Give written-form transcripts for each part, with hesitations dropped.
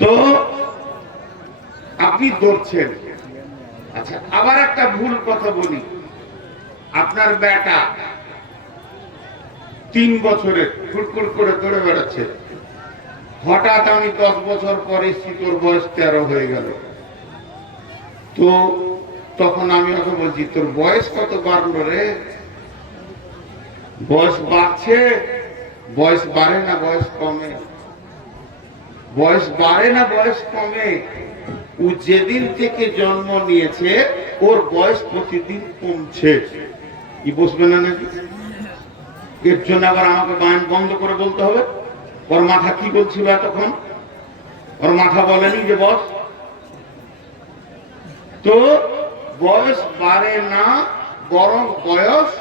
তো আপনি ধরছেন। আচ্ছা, আবার একটা ভুল কথা বলি, আপনার বেটা 3 বছরের ফুটফুট করে দৌড়ে বেড়াচ্ছে, হঠাৎ আমি 10 বছর পরে তোর বয়স 13 হয়ে গেল। তো তখন আমি ওকে বলছি, তোর বয়স কত বাড়লো রে? বয়স বাড়ছে, বয়স বাড়ে না বয়স কমে? বয়স বাড়ে না বয়স কমে? ও যেদিন থেকে জন্ম নিয়েছে ওর বয়স প্রতিদিন কমছে। কি বুঝবে না নাকি? এর জন্য আবার আমাকে বায়ন বন্ধ করে বলতে হবে? ওর মাথা কি বলছিল এতক্ষণ? ওর মাথা বলেনি যে বস। তো বয়স বাড়ে না, বরং বয়স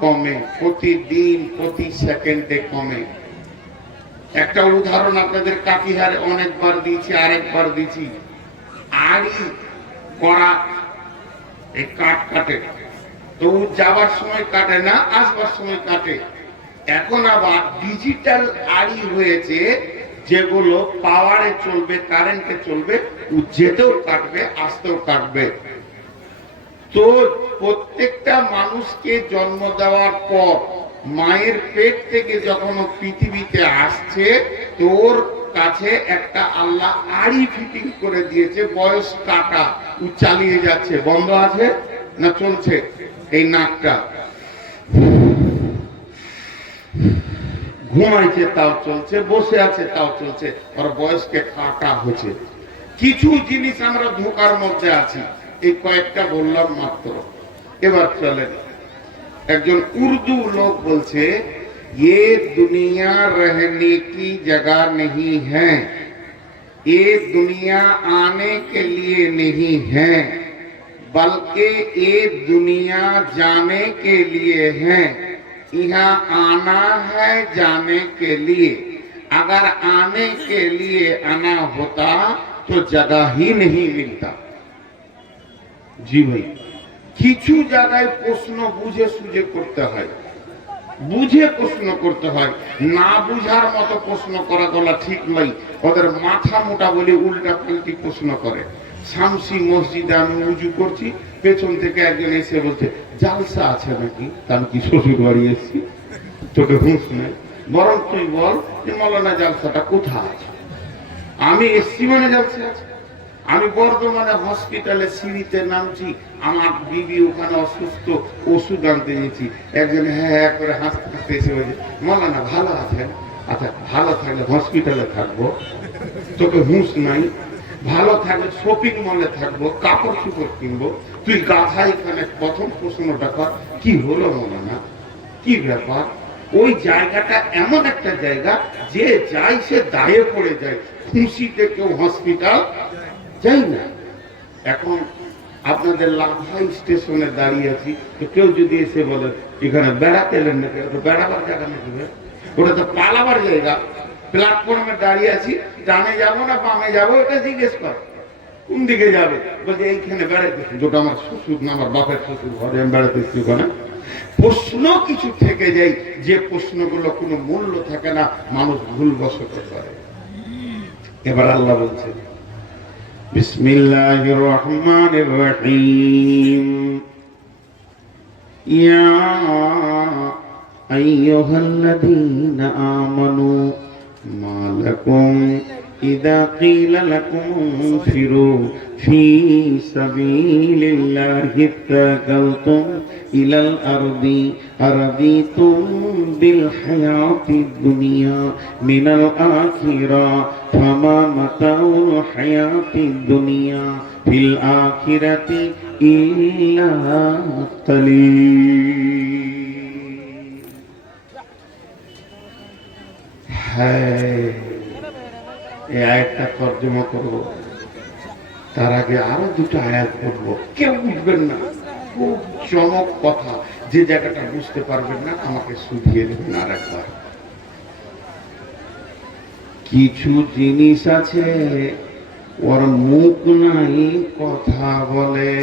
কমে, প্রতিদিন প্রতি সেকেন্ডে কমে। একটা উদাহরণ আপনাদের কাটিহারে অনেকবার দিয়েছি, আরেকবার দিয়েছি। আড়ি করা, এই কাঠ কাটে, তো যাবার সময় কাটে না, আসবার সময় কাটে। এখন আবার ডিজিটাল আড়ি হয়েছে, যেগুলো পাওয়ারে চলবে, কারেন্টে চলবে, যেতেও কাটবে, আসতেও কাটবে। তো প্রত্যেকটা মানুষকে জন্ম দেওয়ার পর মায়ের পেট থেকে যখন পৃথিবীতে আসছে, তোর কাছে একটা আল্লাহ আড়ি ফিটিং করে দিয়েছে, বয়স কাটা। ও চালিয়ে যাচ্ছে, বন্ধ আছে না চলছে? এই নাকটা ঘুমাইছে তাও চলছে, বসে আছে তাও চলছে, ওর বয়সকে কাটা হচ্ছে। কিছু জিনিস আমরা ধোকার মধ্যে আছি, এই কয়েকটা বললাম মাত্র। এবার চলেন, একজন উর্দু লোক বলছে, ये दुनिया रहने की जगह नहीं है, ये दुनिया आने के लिए नहीं है, बल्कि ये दुनिया जाने के लिए है। यहाँ आना है जाने के लिए, अगर आने के लिए आना होता तो जगह ही नहीं मिलता। জি ভাই, কিছু জায়গায় প্রশ্ন বুঝে সুঝে করতে হয়, বুঝে প্রশ্ন করতে হয়। না বুঝার মতো প্রশ্ন করা গলা ঠিক নয়। ওদের মাথা মোটা বলে উল্টা পাল্টি প্রশ্ন করে। শামসি মসজিদে আমি উজু করছি, পেছন থেকে একজন এসে বলছে, জালসা আছে নাকি? আমি কি শ্বশুর বাড়ি এসেছি? তোকে হুঁশ নেই, বরং তুই বল যে মৌলানা জালসাটা কোথায় আছে? আমি এসছি মানে জালসা আছে। আমি বর্ধমানে হসপিটালে সিঁড়িতে নামছি, আমার বিবি ওখানে অসুস্থ, ওষুধ আনতে গেছি। একজন হ্যাঁ হ্যাঁ করে হাসতে হাসতে এসে বলছে, মৌলানা ভালো আছেন? আচ্ছা, ভালো থাকলে হসপিটালে থাকবো, তোকে হুঁশ নাই? ভালো থাকলে শপিং মলে থাকবো, কাপড় চোপড় কিনবো, তুই গাধা এখানে প্রথম প্রশ্নটা কর, কি হলো মৌলানা, কি ব্যাপার? ওই জায়গাটা এমন একটা জায়গা, যে যাই সে দায়ে পড়ে যায়, খুশিতে কেউ হসপিটাল যাই না। এখন আপনাদের লাভাই স্টেশনে দাঁড়িয়ে আছি, তো কেউ যদি এসে বলে এখানে বেড়াতে এলেন না, বেড়াবার জায়গা নাকি? ওটা তো পালাবার জায়গা। প্ল্যাটফর্মে দাঁড়িয়ে আছি, ডানে যাবো না বামে যাবো এটা জিজ্ঞেস কর, কোন দিকে যাবে? বলছে এইখানে বেড়াতেছি, যেটা আমার শ্বশুর না আমার বাপের শ্বশুর ঘরে, আমি বেড়াতেছি ওখানে। প্রশ্ন কিছু থেকে যায়, যে প্রশ্নগুলো কোনো মূল্য থাকে না, মানুষ ভুলবশত করে। এবার আল্লাহ বলছে, বিসমিল্লাহির রহমানির রহিম, ইয়া আইয়ুহাল্লাযীনা আমানু মা লাকুম ইযা ক্বিলা লাকুম ইনফিরু ফী সাবিলিল্লাহি তাকালতুম ইলাল আরদি আরাদিতুম বিল হায়াতিদ দুনিয়া মিনাল আখিরাহ ফামা মাতাউল হায়াতিদ দুনিয়া ফিল আখিরাতি ইল্লা কালিল। হ্যাঁ, এই আয়াতটা তর্জমা করব, তার আগে আরো দুটো আয়াত পড়বো, কেউ বুঝবেন না, খুব চমক কথা। যে জায়গাটা বুঝতে পারবেন না আমাকে শুধিয়ে দেবেন আর একবার। কিছু জিনিস আছে ওর মুখ নাই, কথা বলে,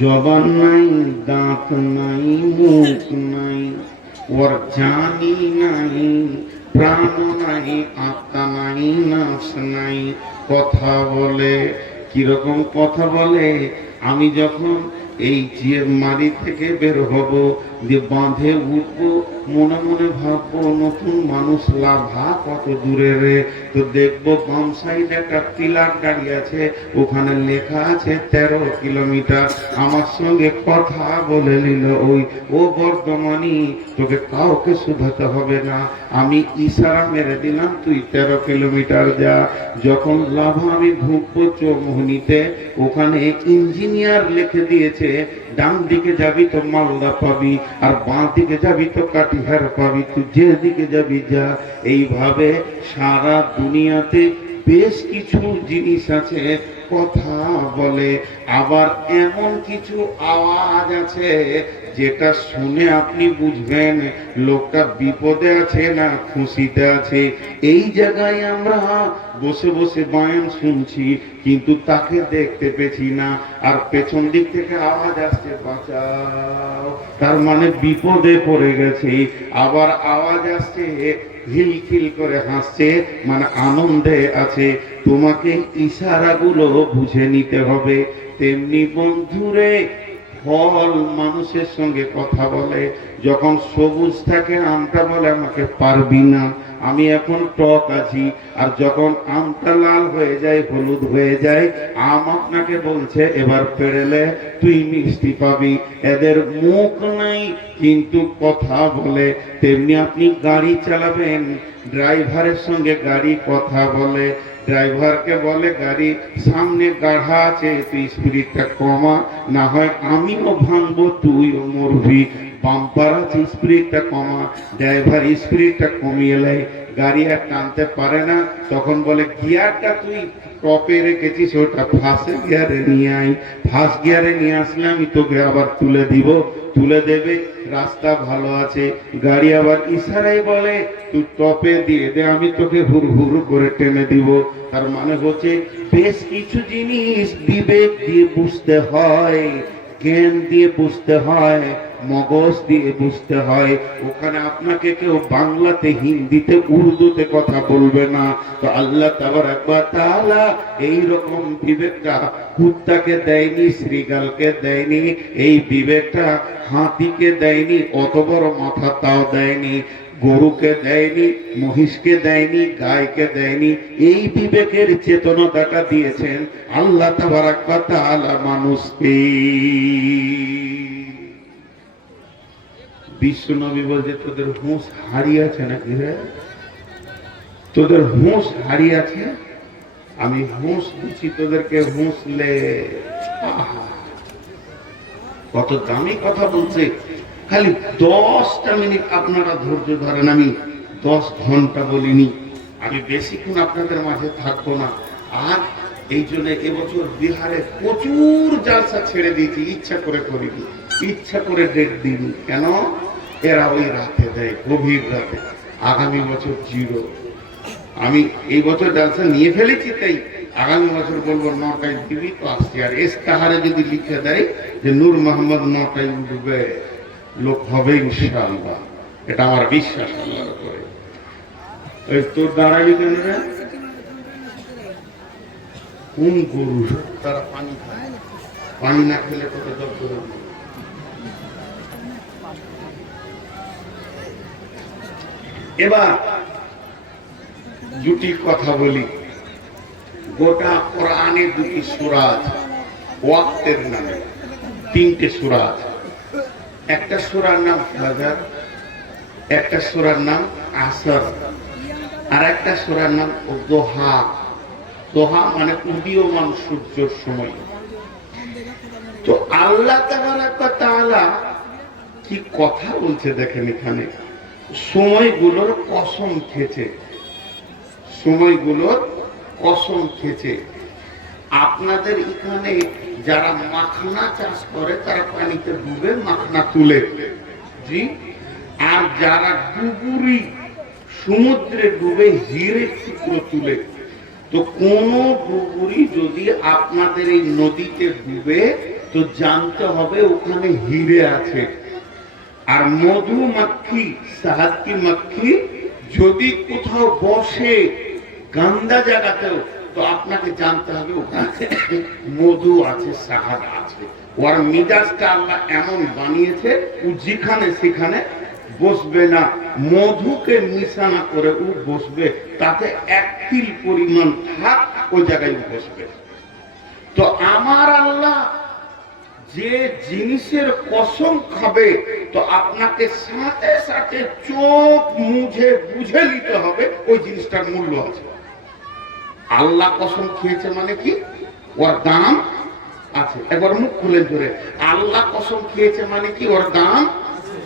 জবান নাই, দাঁত নাই, মুখ নাই, ওর জানি নাই, প্রাণ নাই, আত্মা নাই, নাশ নাই, কথা বলে। কিরকম কথা বলে? আমি যখন এই যে মারি থেকে বের হব, যে বাঁধে উঠবো, মনে মনে ভাববো নতুন মানুষ লাভা কত দূরে রে। তো দেখবো বাম সাইড একটা পিলার দাঁড়িয়ে আছে, ওখানে লেখা আছে 13 কিলোমিটার। আমার সঙ্গে কথা বলে নিল ওই, ও বর্ধমানি, তোকে কাউকে শুধাতে হবে না, আমি ইশারা মেরে দিলাম, তুই 13 কিলোমিটার যা। যখন লাভা আমি ঢুকবো চৌমুহনীতে, ওখানে ইঞ্জিনিয়ার লিখে দিয়েছে ডান দিকে যাবি তো মালদা পাবি, আর বাঁ দিকে যাবি তো কাটিহার পাবি, তুই যে দিকে যাবি যা। এইভাবে সারা দুনিয়াতে বেশ কিছু জিনিস আছে কথা বলে। আবার এমন কিছু আওয়াজ আছে যেটা শুনে আপনি বুঝবেন লোকটা বিপদে আছে না খুশিতে আছে। এই জায়গায় আমরা বসে বসে বয়ান শুনছি, কিন্তু তাকে দেখতে পেছি না, আর পেছন দিক থেকে আওয়াজ আসছে বাঁচাও, তার মানে বিপদে পড়ে গেছে। আবার আওয়াজ আসছে হিলখিল করে হাসছে, মানে আনন্দে আছে। তোমাকে ইশারাগুলো বুঝে নিতে হবে। তেমনি বন্ধুরে, ফল মানুষের সঙ্গে কথা বলে। যখন সবুজ থাকে আমটা বলে আমাকে পারবি না, আমি এখন টক আছি। আর যখন আমটা লাল হয়ে যায়, হলুদ হয়ে যায়, আম আপনাকে বলছে এবার পেরেলে তুই মিষ্টি পাবি। এদের মুখ নাই কিন্তু কথা বলে। তেমনি আপনি গাড়ি চালাবেন, ড্রাইভারের সঙ্গে গাড়ি কথা বলে। ড্রাইভারকে বলে গাড়ি সামনে গাঢ়া আছে, তুই স্পিডটা কমা, না হয় আমিও ভাঙবো তুইও মরবি। বাম্পার আছে, স্পিডটা কমা। ড্রাইভার স্পিডটা কমিয়ে নেয়, গাড়ি আর টানতে পারে না। তখন বলে গিয়ারটা তুই টপে রেখেছিস, ওটা ফার্স্ট গিয়ারে নিয়ে আই। ফার্স্ট গিয়ারে নিয়ে আসলে আমি তোকে আবার তুলে দিব। তুলে দেবে, রাস্তা ভালো আছে। গাড়ি আবার ইশারায় বলে তুই টপে দিয়ে দে, আমি তোকে হুড় হুড় করে টেনে দিব। তার মানে হচ্ছে বেশ কিছু জিনিস বিবেক দিয়ে বুঝতে হয়, জ্ঞান দিয়ে বুঝতে হয়, মগজ দিয়ে বুঝতে হয়। ওখানে আপনাকে কেউ বাংলাতে, হিন্দিতে, উর্দুতে কথা বলবে না। তো আল্লাহ তাবারাক ওয়া তাআলা এইরকম বিবেকটা কুত্তাকে দেয়নি, শ্রীগালকে দেয়নি, এই বিবেকটা হাতিকে দেয়নি, অত বড় মাথা তাও দেয়নি, গরুকে দেয়নি, মহিষকে দেয়নি, গায়কে দেয়নি। এই বিবেকের চেতনাটা দিয়েছেন আল্লাহ তাবারাক ওয়া তাআলা মানুষকে। বিশ্ব নবী বলছে তোদের হুঁশ হারিয়েছে নাকি রে? তোদের হুঁশ হারিয়েছে? আমি হুঁশ বুঝি, তোদেরকে হুঁশলে। কত দামি কথা বলছে। খালি 10টা মিনিট আপনারা ধৈর্য ধরেন, আমি 10 ঘন্টা বলিনি। আমি বেশিক্ষণ আপনাদের মাঝে থাকবো না। আর এই জন্য এবছর বিহারে প্রচুর জালসা ছেড়ে দিয়েছি, ইচ্ছা করে করিনি, ইচ্ছা করে ডেট দিইনি। কেন? এরা ওই রাতে দেয়, গভীর রাতে। আগামী বছর 0। আমি এই বছর জালসা নিয়ে ফেলেছি, তাই আগামী বছর বলবো 9টায় দিবি তো আসছি। আর ইস্তাহারে যদি লিখে দেয় যে নূর মোহাম্মদ 9টায় উঠবে, লোক হবে ইনশাআল্লাহ, এটা আমার বিশ্বাস আল্লাহর উপরে। ওই তোর দাঁড়ালি কেন রে? কোন গরু তারা পানি খায়? পানি না খেলে কত জব্দ হবে। এবার দুটি কথা বলি। গোটা কোরআনে 2টি সূরা আছে ওয়াক্তের নামে, 3টে সূরা আছে। একটা সূরার নাম ফাজর, একটা সূরার নাম আসর, আর একটা সূরার নাম দোহা। দোহা মানে উদীয়মান সূর্যের সময়। তো আল্লাহ তাআলা কি কথা বলছে দেখেন এখানে। সময়গুলোর কসম খেয়েছে, সময়গুলোর কসম খেয়েছে। আপনাদের এখানে যারা মাখনা চাষ করে তারা পানিতে ডুবে মাখনা তুলে, জি। আর যারা ডুবুরি সমুদ্রে ডুবে হিরে টুকরো তুলে। তো কোন ডুবুরি যদি আপনাদের এই নদীতে ডুবে, তো জানতে হবে ওখানে হিরে আছে। আর মধুমাখি, সাহাদ কি মাখি যদি কোথাও বসে গান্দা জায়গাতেও, তো আপনাকে জানতে হবে ওখানে মধু আছে, সাহাদ আছে। ওর মিজাজটা আল্লাহ এমন বানিয়েছে, ও যেখানে সেখানে বসবে না, মধুকে নিশানা করে ও বসবে, তাতে এক তিল পরিমাণ থাক ওই জায়গায় বসবে। তো আমার আল্লাহ যে জিনিসের কসম খাবে, তো আপনাকে সাথে সাথে চোখ মুঝে বুঝে নিতে হবে ওই জিনিসটার মূল্য আছে। আল্লাহ কসম খেয়েছে মানে কি, ওর দাম আছে। একবার মুখ খুলে ধরে, আল্লাহ কসম খেয়েছে মানে কি, ওর দাম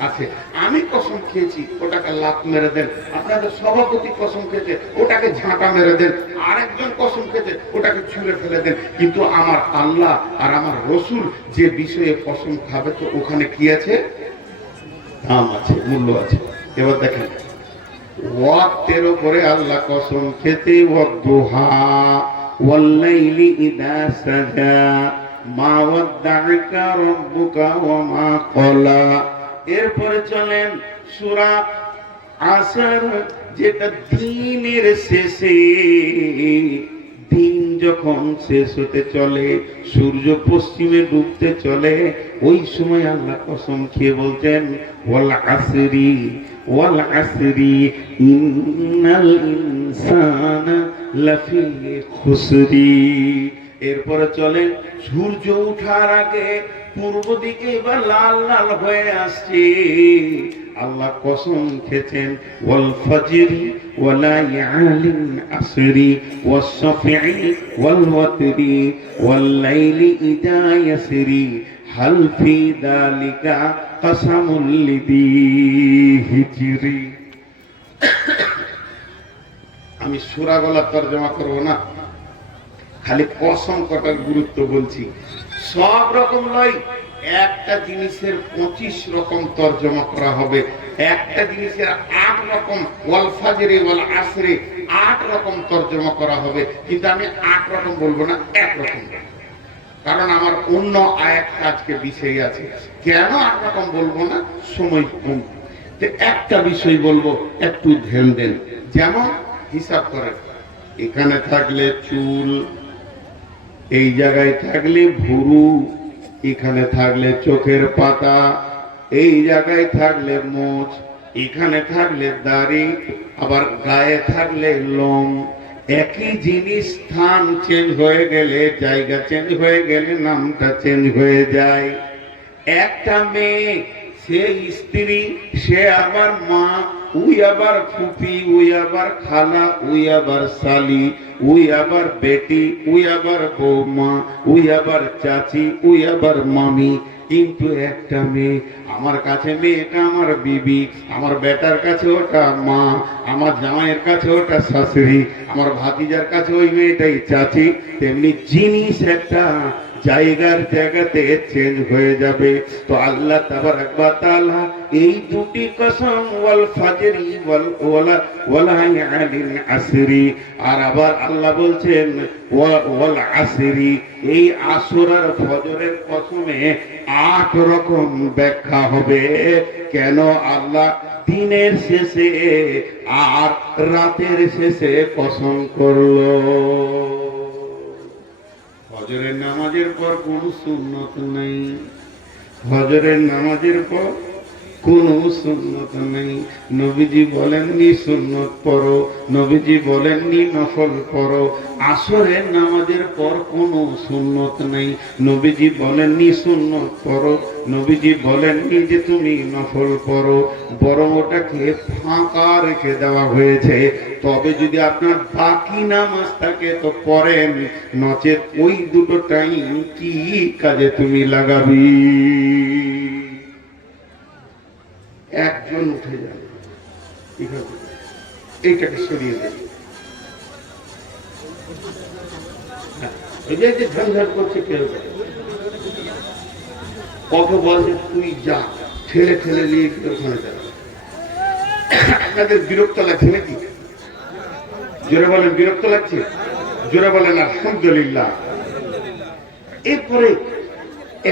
আছে। আমি কসম খেয়েছি, ওটাকে লাত মেরে দেন। আপনাদের সভাপতি কসম খেয়েছে, ওটাকে ঝাঁটা মেরে দেন। আরেকজন কসম খেয়েছে, ওটাকে ছুঁড়ে ফেলে দেন। কিন্তু আমার আল্লাহ আর আমার রসুল যে বিষয়ে কসম খাবে, তো ওখানে কি আছে, দাম আছে, মূল্য আছে। এবার দেখেন, ওয়াক্তের উপরে আল্লাহ কসম খেতে, ওয়াদুহা ওয়াল্লাইলি ইযা সাজা মা ওয়াদ্দাআকা রাব্বুকা ওয়া মা ক্বালা। এরপরে চলেন সূরা আসর, যেটা দিনের শেষে, দিন যখন শেষ হতে চলে, সূর্য পশ্চিমে ডুবতে চলে, ওই সময় আল্লাহ কসম খেয়ে বলতেন, ওয়াল আসরি ওয়াল আসরি ইন্নাল ইনসানা লাফি খুসরি। এরপরে চলেন সূর্য ওঠার আগে পূর্ব দিকে এবার লাল লাল হয়ে আসছে, আল্লাহ কসম খেয়েছেন, ওয়াল ফাজরি ওয়া লায়ালিন আসরি ওয়াস শাফঈ ওয়াল ওয়াতরি ওয়াল লাইলি ইযা ইয়াসরি হাল ফি যালিকা কাসামুল লিযি হিজরি। আমি সূরাগুলো তরজমা করব না, খালি কসম কটার গুরুত্ব বলছি। সব রকম নয়, একটা জিনিসের 25 রকম তরজমা করা হবে, একটা জিনিসের 8 রকম, ওয়াল ফাজরি ওয়াল আসরি 8 রকম তরজমা করা হবে। কিন্তু আমি 8 রকম বলবো না, এক রকম, কারণ আমার অন্য আয়াত আজকে বিষয় আছে। কেন 8 রকম বলবো না, সময় কম। তো একটা বিষয় বলবো, একটু ধ্যান দেন। যেমন হিসাব করেন, এখানে থাকলে চুল, এই জায়গায় থাকলে ভুরু, এখানে থাকলে চোখের পাতা, এই জায়গায় থাকলে মোচ, এখানে থাকলে দাড়ি, আবার গায়ে থাকলে লোম। একই জিনিস স্থান চেঞ্জ হয়ে গেলে, জায়গা চেঞ্জ হয়ে গেলে নামটা চেঞ্জ হয়ে যায়। একটা মেয়ে, সে স্ত্রী, সে আবার মা, উই আবার ফুপি, উই আবার খালা, উই আবার শালি, উই আবার বেটি, উই আবার বৌমা, উই আবার চাচি, উই আবার মামি। কিন্তু একটা মেয়ে, আমার কাছে মেয়েটা আমার বিবি, আমার বেটার কাছে ওটা মা, আমার জামাইয়ের কাছে ওটা শাশুড়ি, আমার ভাতিজার কাছে ওই মেয়েটাই চাচি। তেমনি জিনিস একটা জায়গার জায়গাতে চেঞ্জ হয়ে যাবে। তো আল্লাহ তাবারাক ওয়া তাআলা এই দুটি কসম, ওয়াল ফাজরি ওয়াল লায়ালিন আসরি, আর আবার আল্লাহ বলছেন ওয়াল আসরি, এই আসর আর ফজরের কসমে 8 রকম ব্যাখ্যা হবে। কেন আল্লাহ দিনের শেষে আর রাতের শেষে কসম করলো? ফজরের নামাজের পর কোন সুন্নত নেই, ফজরের নামাজের পর কোন সুন্নত নেই। নবীজি বলেননি সুন্নত পড়ো, নবীজি বলেননি নফল পড়ো। আসরের নামাজের পর কোন সুন্নত নেই, নবীজি বলেননি সুন্নত পড়ো, নবীজি বলেননি যে তুমি নফল পড়ো, বরং ওটাকে ফাঁকা রেখে দেওয়া হয়েছে। তবে যদি আপনার বাকি নামাজ থাকে তো পড়েন, নচেত ওই দুটো টাইম কি কাজে তুমি লাগাবি? একজন উঠে যাবে, এইটাকে সরিয়ে দেবে। এই যে ঝঞ্ঝাট করছে কেউ, কত বলছে তুই যা, ঠেলে ঠেলে নিয়ে ওখানে যাবে। আপনাদের বিরক্ত লাগছে নাকি? জোরে বলেন বিরক্ত লাগছে? জোরে বলেন আলহামদুলিল্লাহ। এরপরে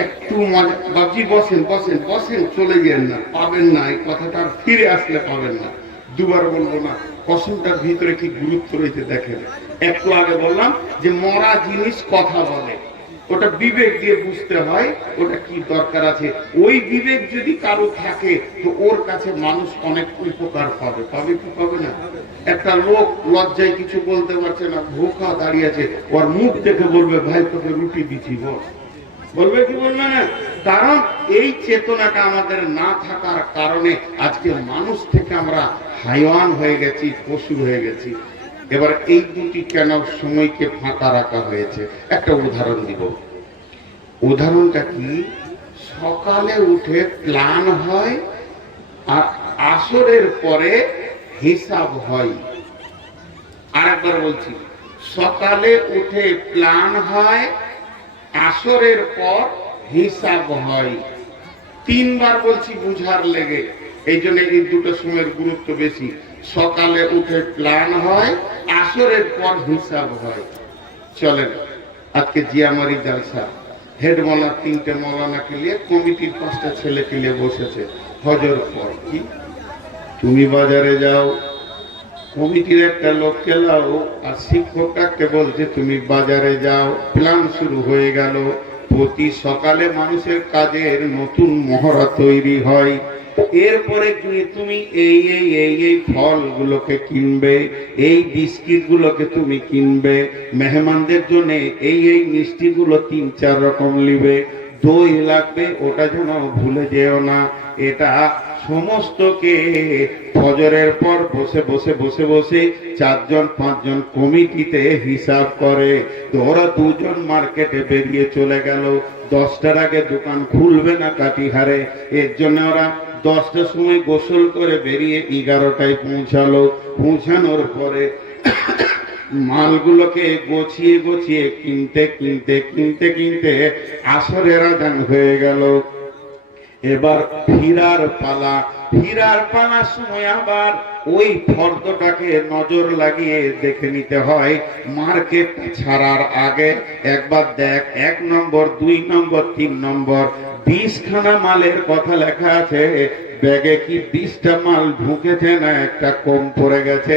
একটু বাবজি বসেন বসেন বসেন, চলে গেলেন না, পাবেন না, এই কথাটা আর ফিরে আসলে পাবেন না। দুবার বলবো না, কসমটার ভিতরে কি গুরুত্ব রয়েছে দেখেন। একটু আগে বললাম যে মরা জিনিস কথা বলে, ওটা বিবেক দিয়ে বুঝতে হয় ওটা কি দরকার আছে। ওই বিবেক যদি কারো থাকে তো ওর কাছে মানুষ অনেক উপকার পাবে। পাবে কি পাবে না? একটা লোক লজ্জায় কিছু বলতে পারছে না, ভোকা দাঁড়িয়ে আছে, ওর মুখ দেখে বলবে ভাই তোকে রুটি দিচ্ছি, বলবে কি বলবে না? কারণ এই চেতনাটা আমাদের না থাকার কারণে আজকে মানুষ থেকে আমরা হাইওয়ান হয়ে গেছি, পশু হয়ে গেছি। এবার এই দুটি কেন সময়কে ফাঁকা রাখা হয়েছে একটা উদাহরণ দিব। উদাহরণটা কি? সকালে উঠে প্ল্যান হয় আর আসরের পরে হিসাব হয়। আরেকবার বলছি, সকালে উঠে প্ল্যান হয়, আসরের পর হিসাব হয়। তিনবার বলছি বুঝার লেগে, এই জন্য এই দুটো সময়ের গুরুত্ব বেশি। সকালে উঠে প্ল্যান হয়, আসরের পর হিসাব হয়। চলেন আজকে জিয়ামারি জালসা, হেড মৌলানা 3টে মৌলানাকে নিয়ে, কমিটির 5টা ছেলেকে নিয়ে বসেছে। হজর পর কি তুমি বাজারে যাও, কমিটির একটা লোককে লাও আর শিক্ষকটাকে বলছে তুমি বাজারে যাও। প্ল্যান শুরু হয়ে গেল। প্রতি সকালে মানুষের কাজের নতুন মহড়া তৈরি হয়। এরপরে তুমি এই এই এই এই ফলগুলোকে কিনবে, এই বিস্কিট গুলোকে তুমি কিনবে, মেহমানদের জন্য এই এই মিষ্টিগুলো 3-4 রকম নিবে, দই লাগবে ওটা যেন ভুলে যেও না। এটা সমস্তকে ফজরের পর বসে বসে বসে বসে 4-5জন কমিটিতে হিসাব করে। তো ওরা 2জন মার্কেটে বেরিয়ে চলে গেল। 10টার আগে দোকান খুলবে না কাটিহারে, এর জন্য ওরা 10টার সময় গোসল করে বেরিয়ে 11টায় পৌঁছালো। পৌঁছানোর পরে মালগুলোকে গোছিয়ে গোছিয়ে কিনতে কিনতে কিনতে কিনতে আসরের আজান হয়ে গেল। এবার ফিরার পালা। ফিরার পালার সময় আবার ওই ফর্দটাকে নজর লাগিয়ে দেখে নিতে হয়। মার্কেট ছাড়ার আগে একবার দেখ, 1 নম্বর 2 নম্বর 3 নম্বর 20খানা মালের কথা লেখা আছে, ব্যাগে কি 20টা মাল ঢুকেছে না একটা কম পড়ে গেছে।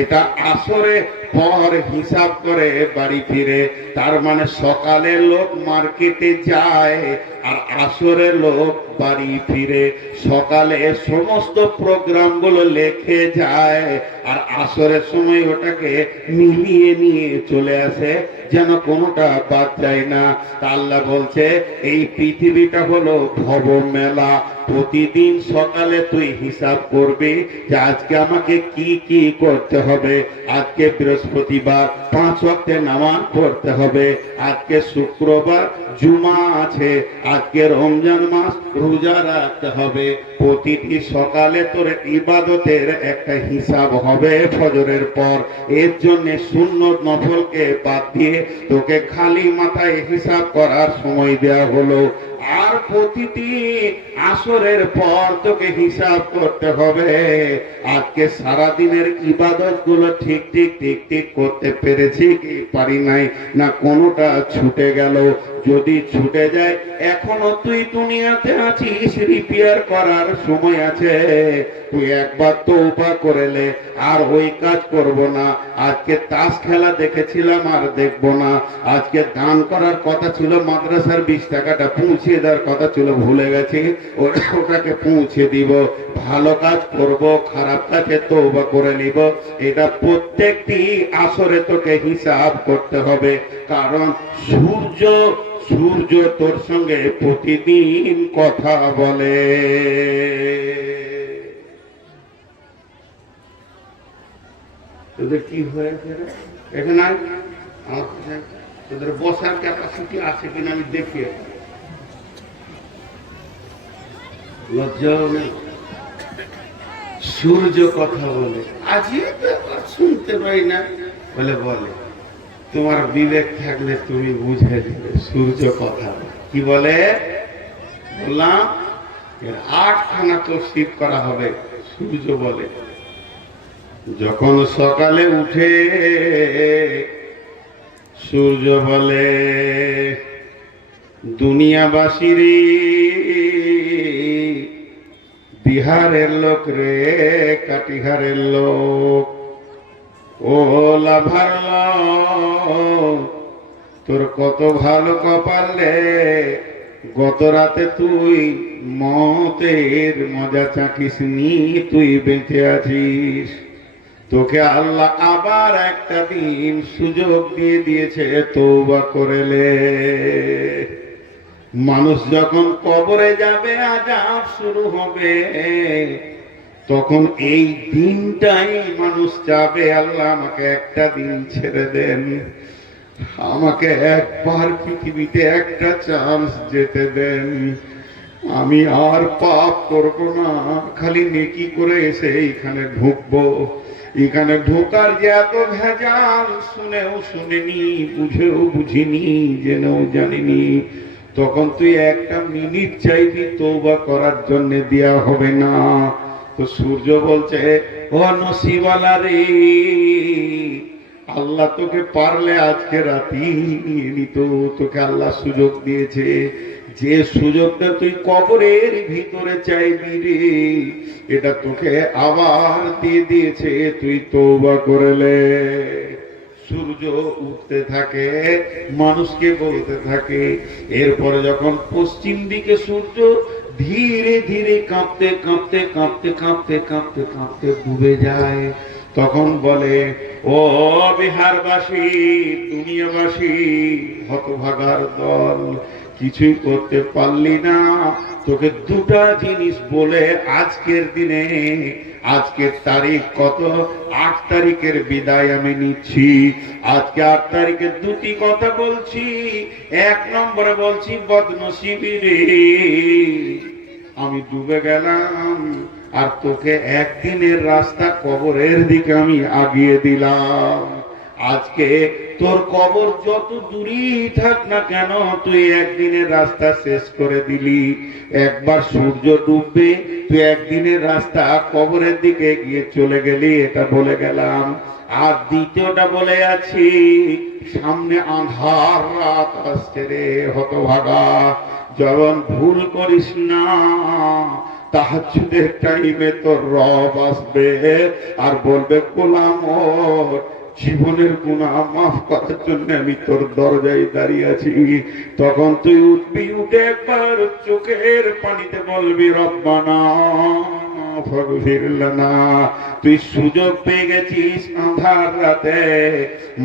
এটা আসরে পর হিসাব করে বাড়ি ফিরে। তার মানে সকালে লোক মার্কেটে যায় আর আসরে লোক বাড়ি ফিরে। সকালে সমস্ত প্রোগ্রাম গুলো লেখে যায় আর আসরের সময় ওটাকে মিলিয়ে নিয়ে চলে আসে, যেন কোনোটা বাদ যায় না। আল্লাহ বলছে এই পৃথিবীটা হলো ভব মেলা। প্রতিদিন সকালে তুই হিসাব করবি যে আজকে আমাকে কি কি করতে হবে। আজকে বৃহস্পতিবার 5 ওয়াক্তে নামাজ পড়তে হবে, আজকে শুক্রবার জুমা আছে, আজকে রমজান মাস রোজা রাখতে হবে। প্রতিটি সকালে তোর ইবাদতের একটা হিসাব হবে ফজরের পর। এর জন্য সুন্নত নফলকে বাদ দিয়ে তোকে খালি মাথায় হিসাব করার সময় দেওয়া হলো। আর প্রতিটি আসরের পর তোকে হিসাব করতে হবে আজকে সারা দিনের ইবাদত গুলো ঠিক ঠিক ঠিক ঠিক করতে পেরেছি কি পারি নাই, না কোনোটা ছুটে গেল। যদি ছুটে যায় এখনো তুই দুনিয়াতে আছিস, রিপেয়ার করার সময় আছে। তুই একবার তওবা করেলে আর ওই কাজ করব না। আজকে তাস খেলা দেখেছিলাম আর দেখবো না। আজকে দান করার কথা ছিল, মাদ্রাসার 20 টাকাটা পৌঁছে দেওয়ার কথা ছিল, ভুলে গেছি, ওটাকে পৌঁছে দিব। ভালো কাজ করব, খারাপ কাজে তওবা করে নিব। এটা প্রত্যেকটি আসরে তোকে হিসাব করতে হবে। কারণ সূর্য তোর সঙ্গে প্রতিদিন কথা বলে। তোদের কি হয়েছে এখানে? তোদের বসার ক্যাপাসিটি আছে কিনা আমি দেখি। লজ্জাও নেই। সূর্য কথা বলে, আজই শুনতে পাই না বলে বলে। তোমার বিবেক থাকলে তুমি বুঝে দেবে সূর্য কথা কি বলে। বললাম 8খানা তফসির করা হবে। সূর্য বলে, যখন সকালে উঠে সূর্য বলে, দুনিয়াবাসীর বিহারের লোক রে কাটিহারের লোক, ও লাভার লোক, তোর কত ভালো কপালে গত রাতে তুই মতের মজা চাকিস নি, তুই বেঁচে আছিস। তোকে আল্লাহ আবার একটা দিন সুযোগ দিয়ে দিয়েছে তওবা করেলে। মানুষ যখন কবরে যাবে, আযাব শুরু হবে, তখন এই দিনটাই মানুষ চাবে, আল্লাহ আমাকে একটা দিন ছেড়ে দেন, আমাকে একবার পৃথিবীতে একটা চান্স যেতে দেন, আমি আর পাপ করব না, খালি নেকি করে এসে এইখানে ঢুকবো। এখানে ঢোকার যে এত ভেজাল, শুনেও শুনিনি, বুঝেও বুঝিনি, জেনেও জানিনি, তখন তুই একটা মিনিট চাইবি তওবা করার জন্য, দেয়া হবে না। তো সূর্য বলছে, ও নসিবালা রে, আল্লাহ তোকে পারলে আজকে রাতি নিয়ে নিত, তোকে আল্লাহ সুযোগ দিয়েছে, যে সুযোগটা তুই কবরের ভিতরে চাইবি রে, এটা তোকে আবার দিয়ে দিয়েছে, তুই তওবা করলে। সূর্য উঠতে থাকে, মানুষকে বলতে থাকে। এরপরে যখন পশ্চিম দিকে সূর্য ধীরে ধীরে কাঁপতে কাঁপতে কাঁপতে কাঁপতে কাঁপতে কাঁপতে ডুবে যায়, তখন বলে, ও বিহারবাসী, দুনিয়াবাসী, হতভাগার দল, কিছুই করতে পারলি না। তোকে দুটা জিনিস বলে আজকের দিনে, আজকের তারিখ কত, 8 তারিখের বিদায় আমি নিচ্ছি। আজকে 8 তারিখের দুটি কথা বলছি। 1 নম্বরে বলছি, বদনসিবি রে, আমি ডুবে গেলাম, আর তোকে একদিনের রাস্তা কবরের দিকে আমি আগিয়ে দিলাম। আজকে তোর কবর যত দূরই থাক না কেন, তুই একদিনের রাস্তা শেষ করে দিলি। একবার সূর্য ডুববে, তুই একদিনের রাস্তা কবরের দিকে গিয়ে চলে গেলি, এটা বলে গেলাম। আর দ্বিতীয়টা বলে আছি, সামনে আঁধার রাত আসছে রে হতভাগা, যখন ভুল করিস না, তাহাজ্জুদের টাইমে তোর রব আসবে আর বলবে, গোলাম ওর জীবনের গুনাহ মাফ করার জন্য আমি তোর দরজায় দাঁড়িয়ে আছি। তখন তুই উঠবি, উঠে একবার চোখের পানিতে বলবি, রব্বানা ফাগফির লানা। তুই সুযোগ পেয়ে গেছিস আঁধার রাতে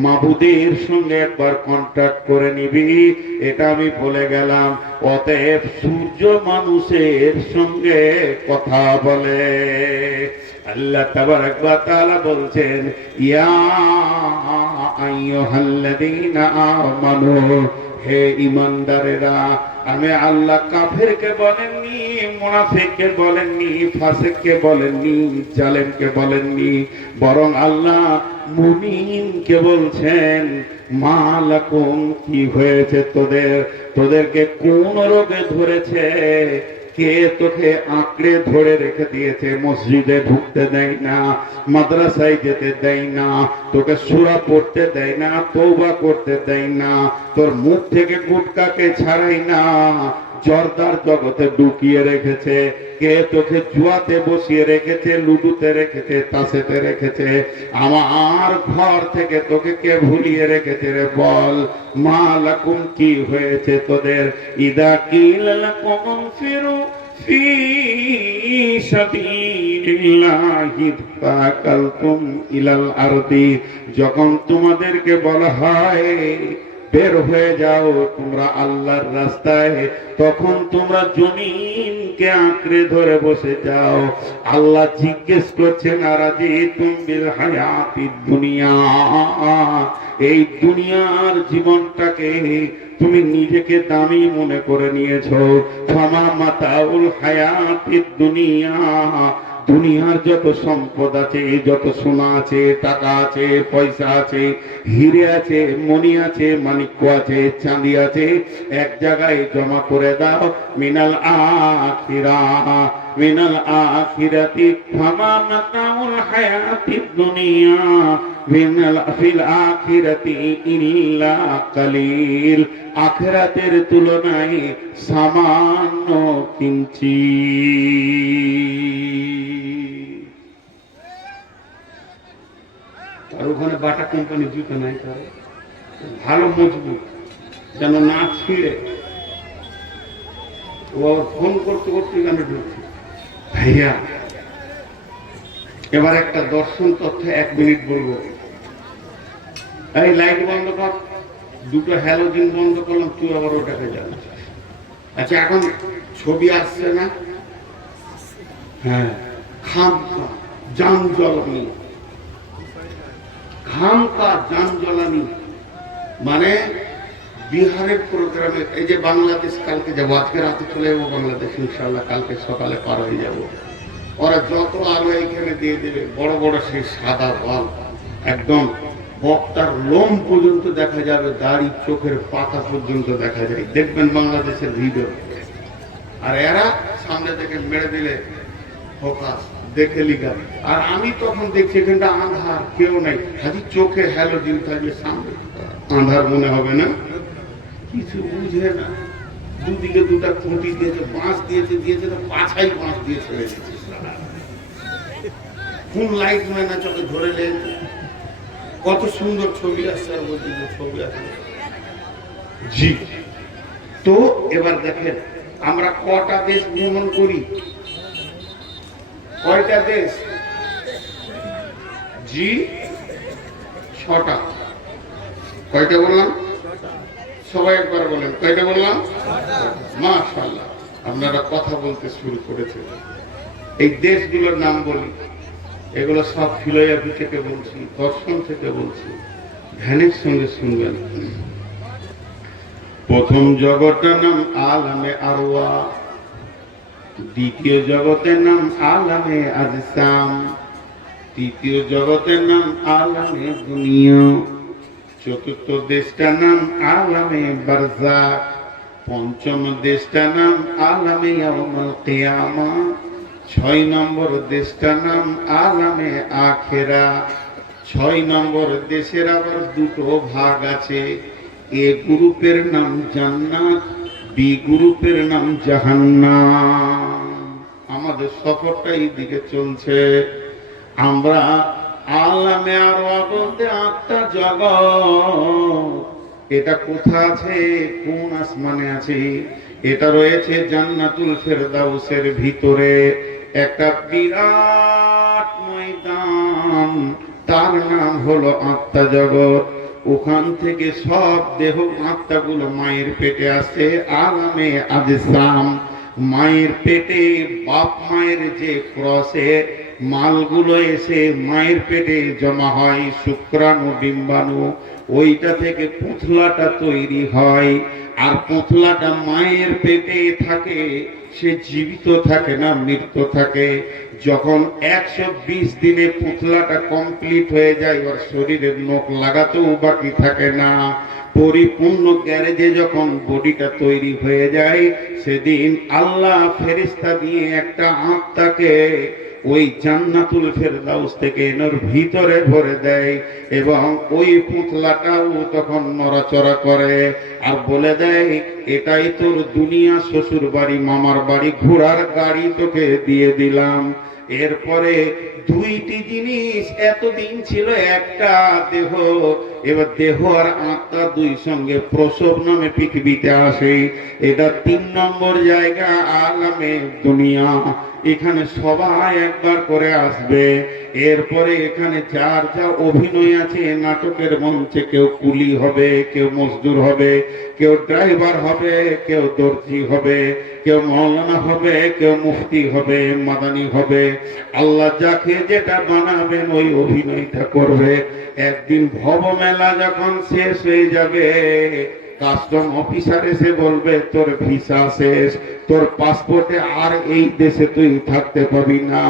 মাবুদের সঙ্গে একবার কন্ট্যাক্ট করে নিবি, এটা আমি বলে গেলাম। অতএব সূর্য মানুষের সঙ্গে কথা বলে। আল্লাহ তাবারাক ওয়া তাআলা বলছেন, ইয়া আইয়ুহাল্লাযীনা আমানু, হে ঈমানদারেরা, আমি আল্লাহ কাফেরকে বলেননি, মুনাফিককে বলেননি, ফাসিককে বলেননি, জালেমকে বলেননি, বরং আল্লাহ মুমিনকে বলছেন, মা লাকুম, কি হয়েছে তোদের, তোদেরকে কোন রোগে ধরেছে, কে তোকে আঁকড়ে ধরে রেখে দিয়েছে, মসজিদে ঢুকতে দেয় না, মাদ্রাসায় যেতে দেয় না, তোকে সূরা পড়তে দেয় না, তওবা করতে দেয় না, তোর মুখ থেকে গুটকাকে ছাড়াই না, জর্দার জগতে ঢুকিয়ে রেখেছে, কে তোকে জুয়াতে বসিয়ে রেখেছে, লুডুতে রেখেছে, তাসেতে রেখেছে, আমার ঘর থেকে তোকে কে ভুলিয়ে রেখেছে রে, বল। মা লাকুম, কি হয়েছে তোদের, ইদা কিলা লাকুম ফিরু ফি সাবিলিল্লাহি ফাকালতুম ইলাল আরদি, যখন তোমাদেরকে বলা হয় বের হয়ে যাও তোমরা আল্লাহর রাস্তায়, তখন তোমরা জমিনকে আঁকড়ে ধরে বসে যাও। আল্লাহ জিজ্ঞেস করছেন, আরাদিতুম বিল হায়াতিদ দুনিয়া, এই দুনিয়ার জীবনটাকে তুমি নিজেকে দামি মনে করে নিয়েছো, ফামা মাতাউল হায়াতিদ দুনিয়া, দুনিয়ার যত সম্পদ আছে, যত সোনা আছে, টাকা আছে, পয়সা আছে, হিরে আছে, মণি আছে, মানিক্য আছে, চাঁদি আছে, এক জায়গায় জমা করে দাও, মিনাল আখিরা, মিনাল আখিরাতি ফামা মাতাউল হায়াতিদ দুনিয়া ফিল আখিরাতি ইল্লা কালিল। আখিরাতের তুলনায় সামান্য কিঞ্চিৎ। আর ওখানে বাটা কোম্পানি জুতো নাই, তার ভালো মজবুত, যেন না ছিঁড়ে। ও ফোন করতে করতে এখানে ঢুকছে, ভাইয়া এবার একটা দর্শন তথ্য 1 মিনিট বলবো। এই লাইট বন্ধ কর, দুটো হ্যালোজিন বন্ধ করলাম, তুই আবার ওটাকে জানিস। আচ্ছা এখন ছবি আসছে না? হ্যাঁ, খামখা যান জ্বালানি, খামখা যান জ্বালানি মানে বিহারের প্রোগ্রামে। এই যে বাংলাদেশ কালকে যাবো, আজকে রাতে চলে যাবো বাংলাদেশ ইনশাল্লাহ, কালকে সকালে পার হয়ে যাবো। ওরা যত আলো এইখানে দিয়ে দেবে, বড় বড় সেই সাদা বাল্ব, একদম বক্তার লোম পর্যন্ত দেখা যাবে, দাড়ি চোখের পাতা পর্যন্ত দেখা যায়, দেখবেন বাংলাদেশের ভিডিও। আর এরা সামনে থেকে মেরে দিলে ফোকাস দেখে লিখা। আর আমি তখন দেখছি এখানটা আন্ধার, কেউ নাই, হাজি চোখে হ্যালোজিন থাকলে সামনে আন্ধার মনে হবে না? কিছু বুঝে না। দুদিকে দুটা খুঁটি দিয়েছে, বাঁশ দিয়েছে তো পাছাই বাঁশ দিয়ে ছেড়ে দিয়েছে। কোন লাইট ম্যান চোখে ধরে লেগেছে। কত সুন্দর ছবি আসছে, আর বলছি যে ছবি আসছে। জি, তো এবার দেখেন আমরা কটা দেশ ভ্রমণ করি? কয়টা দেশ? জি 6টা। কয়টা বললাম? সবাই একবার বলেন, কয়টা বললাম? মাশাআল্লাহ, আপনারা কথা বলতে শুরু করেছেন। এই দেশগুলোর নাম বলি, এগুলো সব ফিলোসফি থেকে বলছি, দর্শন থেকে বলছি, ধ্যানের সঙ্গে শুনবেন। প্রথম জগতের নাম আলামে আরওয়া, দ্বিতীয় জগতের নাম আলামে আজসাম, তৃতীয় জগতের নাম আলামে দুনিয়া, চতুর্থ দেশটার নাম আলামে বারজাখ, পঞ্চম দেশটার নাম আলামে ইয়াউমুল কিয়ামা, 6 নম্বর দেশটার নাম আলামে আখেরা। 6 নম্বর দেশের আবার দুটো ভাগ আছে, এ গ্রুপের নাম জান্নাত, বি গ্রুপের নাম জাহান্নাম। আমাদের সফরটা এই দিকে চলছে। আমরা আলামে আরওয়া বলতে 8টা জগৎ। এটা কোথা আছে? কোন আসমানে আছে? এটা রয়েছে জান্নাতুল ফেরদাউসের ভিতরে, একটা বিরাট ময়দান, তার নাম হলো 8টা জগৎ। ওখান থেকে সব দেহ আত্মাগুলো মায়ের পেটে আসে আলামে আজসাম। মায়ের পেটে বাপ মায়ের যে ক্রসে মালগুলো এসে মায়ের পেটে জমা হয়, শুক্রাণু ডিম্বাণু, ওইটা থেকে পুতলাটা তৈরি হয়। আর পুতলাটা মায়ের পেটে থাকে, সে জীবিত থাকে না, মৃত্যু থাকে। যখন 120 দিনে পুতলাটা কমপ্লিট হয়ে যায়, ওর শরীরের নখ লাগাতেও বাকি থাকে না, পরিপূর্ণ গ্যারেজে যখন বডিটা তৈরি হয়ে যায়, সেদিন আল্লাহ ফেরেশতা দিয়ে একটা আত্মাকে ওই জান্নাতুল ফেরদাউস থেকে এর ভিতরে ভরে দেয়, এবং ওই পুতলাটাও তখন নড়াচড়া করে আর বলে দেয়, এটাই তোর দুনিয়া, শ্বশুর বাড়ি, মামার বাড়ি, ঘোড়ার গাড়ি তোকে দিয়ে দিলাম। এরপরে 2টি জিনিস, এতদিন ছিল একটা দেহ, এবার দেহ আর আত্মা 2 সঙ্গে প্রসব নামে পৃথিবীতে আসে। এটা 3 নম্বর জায়গা আলামে দুনিয়া। এখানে সবাই একবার করে আসবে। এরপরে এখানে যার যা অভিনয় আছে নাটকের মঞ্চে, কেউ কুলি হবে, কেউ মজদুর হবে, কেউ ড্রাইভার হবে, কেউ দর্জি হবে, কেউ মৌলানা হবে, কেউ মুফতি হবে, মাদানি হবে। আল্লাহ যাকে যেটা বানাবেন ওই অভিনয়টা করবে। একদিন ভব মেলা যখন শেষ হয়ে যাবে, কাস্টম অফিসার এসে বলবে, তোর ভিসা শেষ, তোর পাসপোর্টে আর এই দেশে তুই থাকতে পারবি না।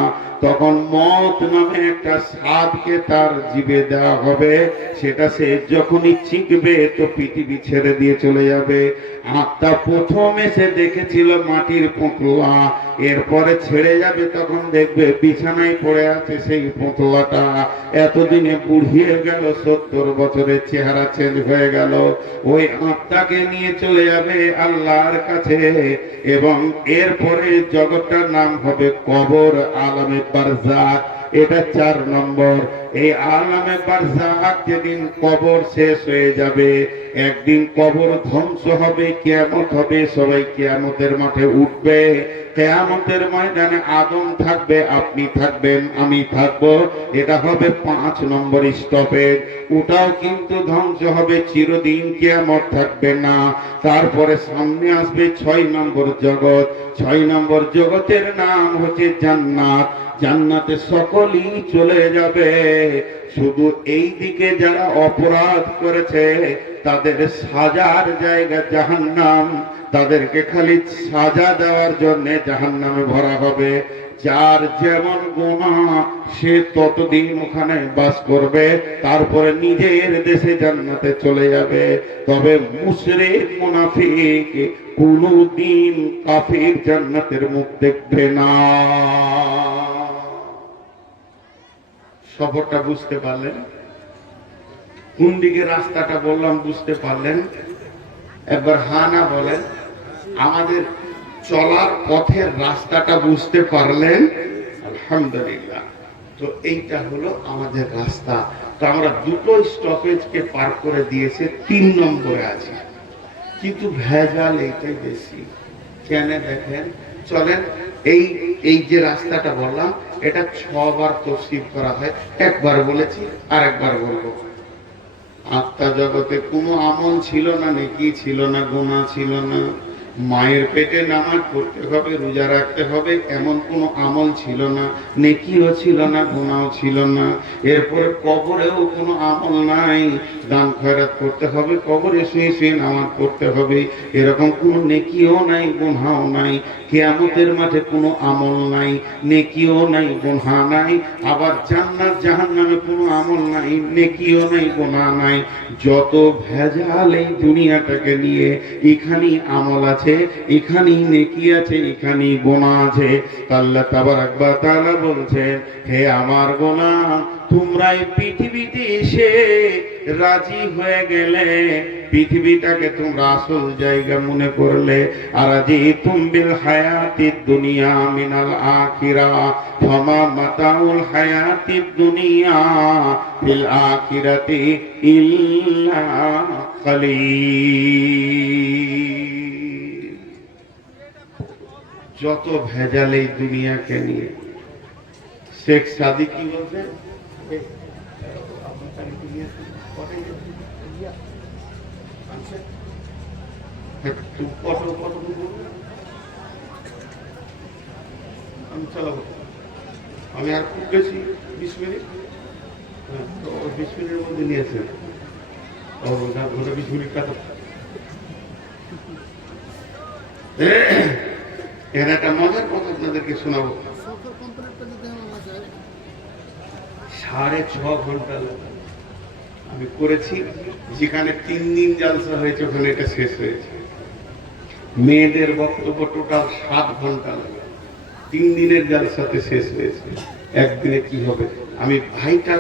তখন মত নামে একটা স্বাদকে তার জিভে দেওয়া হবে, সেটা সে যখনই চিকবে তো পৃথিবী ছেড়ে দিয়ে চলে যাবে। আত্মা প্রথমে সে দেখেছিল মাটির পুতলা, এরপরে ছেড়ে যাবে তখন দেখবে বিছানায় পড়ে আছে সেই পুতলাটা। এতদিনে বুড়িয়ে গেল, 70 বছরের চেহারা চেঞ্জ হয়ে গেল। ওই আত্মাকে নিয়ে চলে যাবে আল্লাহর কাছে, এবং এরপরে জগৎটার নাম হবে কবর, আলামে বারজাখ। এটা 4 নম্বর। এই আলামে বারজাখ যেদিন কবর শেষ হয়ে যাবে, একদিন কবর ধ্বংস হবে, কিয়ামত হবে, সবাই কিয়ামতের মাঠে উঠবে। কিয়ামতের ময়দানে আদম থাকবে, আপনি থাকবেন, আমি থাকবো। এটা হবে 5 নম্বর স্টপেজ। ওটাও কিন্তু ধ্বংস হবে, চিরদিন কিয়ামত থাকবে না। তারপরে সামনে আসবে 6 নম্বর জগৎ। 6 নম্বর জগতের নাম হচ্ছে জান্নাত। জান্নাতে সকলেই চলে যাবে, শুধু এই দিকে যারা অপরাধ করেছে তাদের সাজার জায়গা জাহান্নাম। তাদেরকে খালি সাজা দেওয়ার জন্য জাহান্নামে ভরা হবে। যার যেমন গুনাহ সে ততদিন ওখানে বাস করবে, তারপরে নিজের দেশে জান্নাতে চলে যাবে। তবে মুশরিক মুনাফিক কোনদিন কাফির জান্নাতের মুখ দেখবে না। সফরটা বুঝতে পারলেন? কোন দিকে রাস্তাটা বললাম বুঝতে পারলেন? একবার হ্যাঁ না বলেন। আমাদের চলার পথের রাস্তাটা বুঝতে পারলেন? আলহামদুলিল্লাহ। তো এইটা হলো আমাদের রাস্তা। তো আমরা দুটো স্টপেজকে পার করে দিয়েছে, 3 নম্বরে আছে, কিন্তু ভেজাল এইটাই বেশি। কেন দেখেন, চলেন এই যে রাস্তাটা বললাম এটা 6 বার তফসির করা হয়। একবার বলেছি, আর একবার বলবো। আত্মা জগতে কোনো আমল ছিল না, নেকি ছিল না, গুনাহ ছিল না। মায়ের পেটে নামাজ পড়তে হবে, রোজা রাখতে হবে, এমন কোনো আমল ছিল না, নেকিও ছিল না, গুনাহও ছিল না। এরপরে কবরেও কোনো আমল নাই, দান খয়রাত করতে হবে, কবরে শুয়ে শুয়ে নামাজ পড়তে হবে, এরকম কোনো নেকিও নাই, গুনাহও নাই। কিয়ামতের মাঠে কোনো আমল নাই, নেকিও নাই, গুনাহ নাই। আবার জান্নাত জাহান্নামে কোনো আমল নাই, নেকিও নাই, গুনাহ নাই। যত ভেজাল এই দুনিয়াটাকে নিয়ে, এখানেই আমল আছে, এখানেই নেকি আছে, এখানেই গুনাহ আছে। আল্লাহ তাবারক ওয়া তাআলা বলছেন, হে আমার গোলাম, তোমরা এই পৃথিবীতে এসে রাজি হয়ে গেলে, পৃথিবীটাকে তোমরা আসল জায়গা মনে করলে। আর আজিতুম বিল হায়াতিদ দুনিয়া মিনাল আখিরা ফামা মাতাউল হায়াতিদ দুনিয়া ফিল আখিরাতি ইল্লা কালিল। যত ভেজাল এই দুনিয়াকে নিয়ে। শেখ সাদি কি বলছে? আমি আর খুব বেশি 20 মিনিট, 20 মিনিটের মধ্যে নিয়েছেন। 20 মিনিট কাটা। এর একটা মজার কথা আপনাদেরকে শোনাবো। 6.5 ঘন্টা আমি করেছি। যেখানে 3 দিন জালসা হয়েছে ওখানে এটা শেষ হয়েছে। মেয়েদের বক্তব্য টোটাল 7 ঘন্টা লাগে, 3 দিনের জালসাতে শেষ হয়েছে। একদিনে কি হবে? আমি ভাইটাল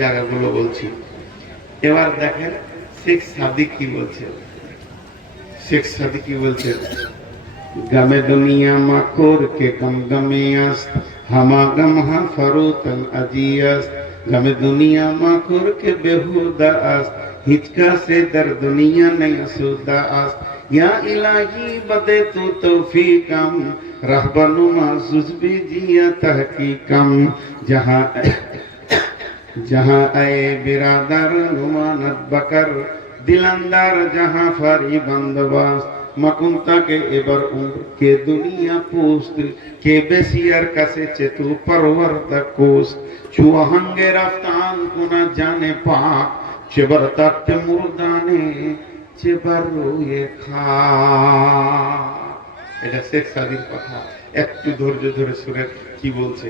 জায়গাগুলো বলছি। এবার দেখেন শেখ সাদি কি বলছে। শেখ সাদি কি বলছে? गमे दुनिया मखोर के गम गमे अस्त हमा गम हा फरूतन अजियस गमे दुनिया मखोर के बेहुदा अस्त हिचका से दर दुनिया नहीं असुदा अस्त या इलाही बदे तू तौफीकम रहबनु महसूस भी जिया तहकीकम जहाँ जहाँ आए बिरादर नुमानत बकर दिलंदार जहाँ फरी बंदोबस्त मकुंता के एबर के दुनिया पोस्ट के बेसियर कसे चेतु परवर्तक कोस्ट चुहंगे रफ्तान कुना जाने पाक चेबर तख्त मुर्दाने चेबर ये खा। এটা শেখ সাদির কথা। একটু ধৈর্য ধরে শুনেন কি বলছে।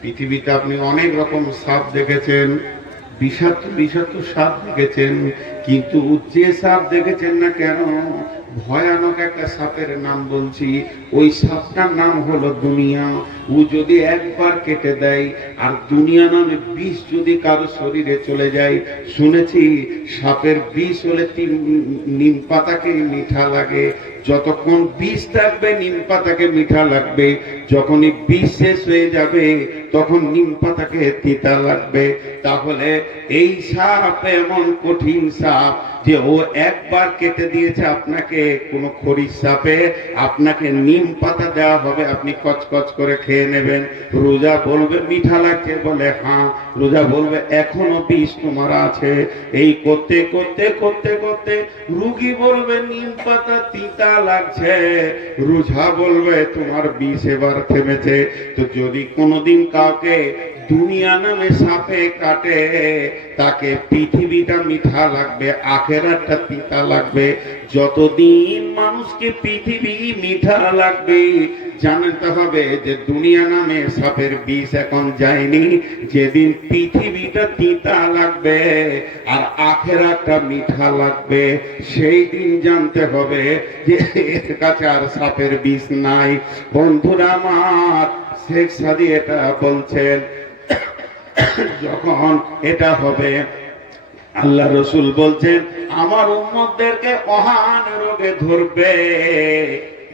পৃথিবীতে আপনি অনেক রকম সাপ দেখেছেন, বিষাক্ত বিষাক্ত সাপ দেখেছেন, কিন্তু যে সাপ দেখেছেন না কেন, ভয়ানক একটা সাপের নাম বলছি, ওই সাপটার নাম হলো দুনিয়া। ও যদি একবার কেটে দেয়, আর দুনিয়া নামে বিষ যদি কারো শরীরে চলে যায়, শুনেছি সাপের বিষ হলে নিম পাতাকে মিঠা লাগে। যতক্ষণ বিষ থাকবে নিম পাতাকে মিঠা লাগবে, যখনই বিষ শেষ হয়ে যাবে তখন নিম পাতাকে তিতা লাগবে। তাহলে এই সাপ এমন কঠিন সাপ যে ও একবার কেটে দিয়েছে আপনাকে, কোন খড়ির সাপে আপনাকে নিম পাতা দেওয়া হবে, আপনি কচকচ করে খেয়ে নেবেন। রোজা বলবে মিঠা লাগছে, বলে হ্যাঁ। রোজা বলবে এখনো বিষ তোমার আছে। এই করতে করতে করতে করতে রুগী বলবে নিম পাতা তিতা লাগছে, রোজা বলবে তোমার বিষ এবার থেমেছে। তো যদি কোনোদিন কাউকে দুনিয়া নামে সাপে কাটে, তাকে পৃথিবীটা মিঠা লাগবে, আখেরাতটা তিতা লাগবে। যতদিন মানুষকে পৃথিবী মিঠা লাগবে, জানতে হবে যে দুনিয়া নামে সাপের বিষ এখন যায়নি। যেদিন পৃথিবীটা তিতা লাগবে আর আখেরাতটা মিঠা লাগবে, সেই দিন জানতে হবে যে এর কাছে আর সাপের বিষ নাই। বন্ধুরা আমার, শেখ সাদী এটা বলছেন, যখন এটা হবে আল্লাহ রসুল বলছেন আমার উম্মতদেরকে অহান রোগে ধরবে।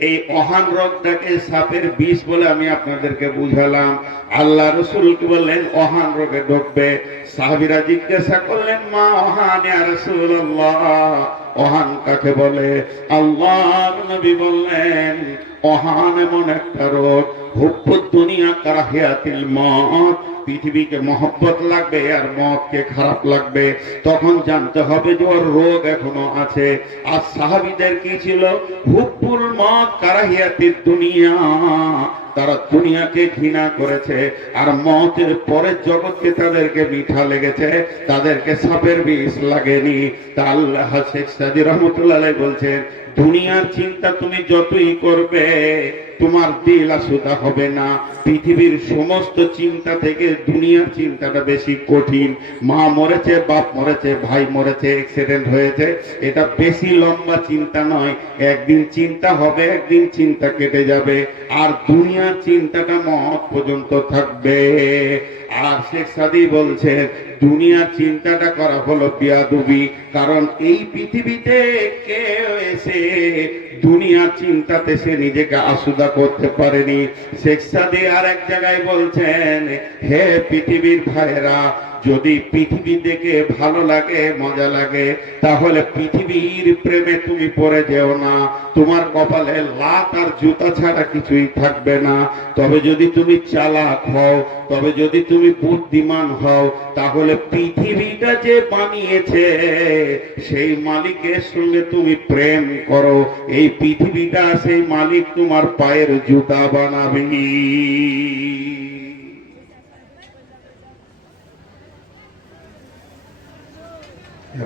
এই অহান রোগটাকে সাপের বিষ বলে আমি আপনাদেরকে বুঝালাম। আল্লাহ রসুল বললেন অহান রোগে ঢুকবে। সাহাবীরা জিজ্ঞাসা করলেন মা অহান ইয়া রাসূলুল্লাহ, অহান কাকে বলে? আল্লাহর নবী বললেন অহান এমন একটা রোগ, হুব্বুদ দুনিয়া কারাহিয়াতিল মউত, পৃথিবীকে মহব্বত লাগবে আর মতকে খারাপ লাগবে। তখন জানতে হবে যে ওর রোগ এখনো আছে। আর সাহাবীদের কি ছিল? হুব্বুল মত কারাহিয়াতিদ দুনিয়া, তারা দুনিয়াকে ঘৃণা করেছে আর মতের পরের জগৎকে তাদেরকে মিঠা লেগেছে, তাদেরকে সাপের বিষ লাগেনি। তা আল্লাহ শেখ সাদী রহমতুল্লাহ আলাইহি বলছেন দুনিয়ার চিন্তা তুমি যতই করবে তোমার দিল আসুদা হবে না। পৃথিবীর সমস্ত চিন্তা থেকে দুনিয়ার চিন্তাটা বেশি কঠিন। মা মরেছে, বাপ মরেছে, ভাই মরেছে, অ্যাক্সিডেন্ট হয়েছে, এটা বেশি লম্বা চিন্তা নয়। একদিন চিন্তা হবে, একদিন চিন্তা কেটে যাবে, আর দুনিয়ার চিন্তাটা মত পর্যন্ত থাকবে। আর শেখ সাদী বলছে দুনিয়ার চিন্তাটা করা হলো বিয়াদবি, কারণ এই পৃথিবীতে কেউ এসে দুনিয়ার চিন্তাতে সে নিজেকে আসুদা করতে পারেনি। শেখ সাদী আর এক জায়গায় বলছেন হে পৃথিবীর ভাইরা, যদি পৃথিবী দেখে ভালো লাগে, মজা লাগে, তাহলে পৃথিবীর প্রেমে তুমি পড়ে যেও না। তোমার কপালে লাত আর জুতা ছাড়া কিছুই থাকবে না। তবে যদি তুমি চালাক হও, তবে যদি তুমি বুদ্ধিমান হও, তাহলে পৃথিবীটা যে বানিয়েছে সেই মালিকের সঙ্গে তুমি প্রেম করো। এই পৃথিবীটা সেই মালিক তোমার পায়ের জুতা বানাবে।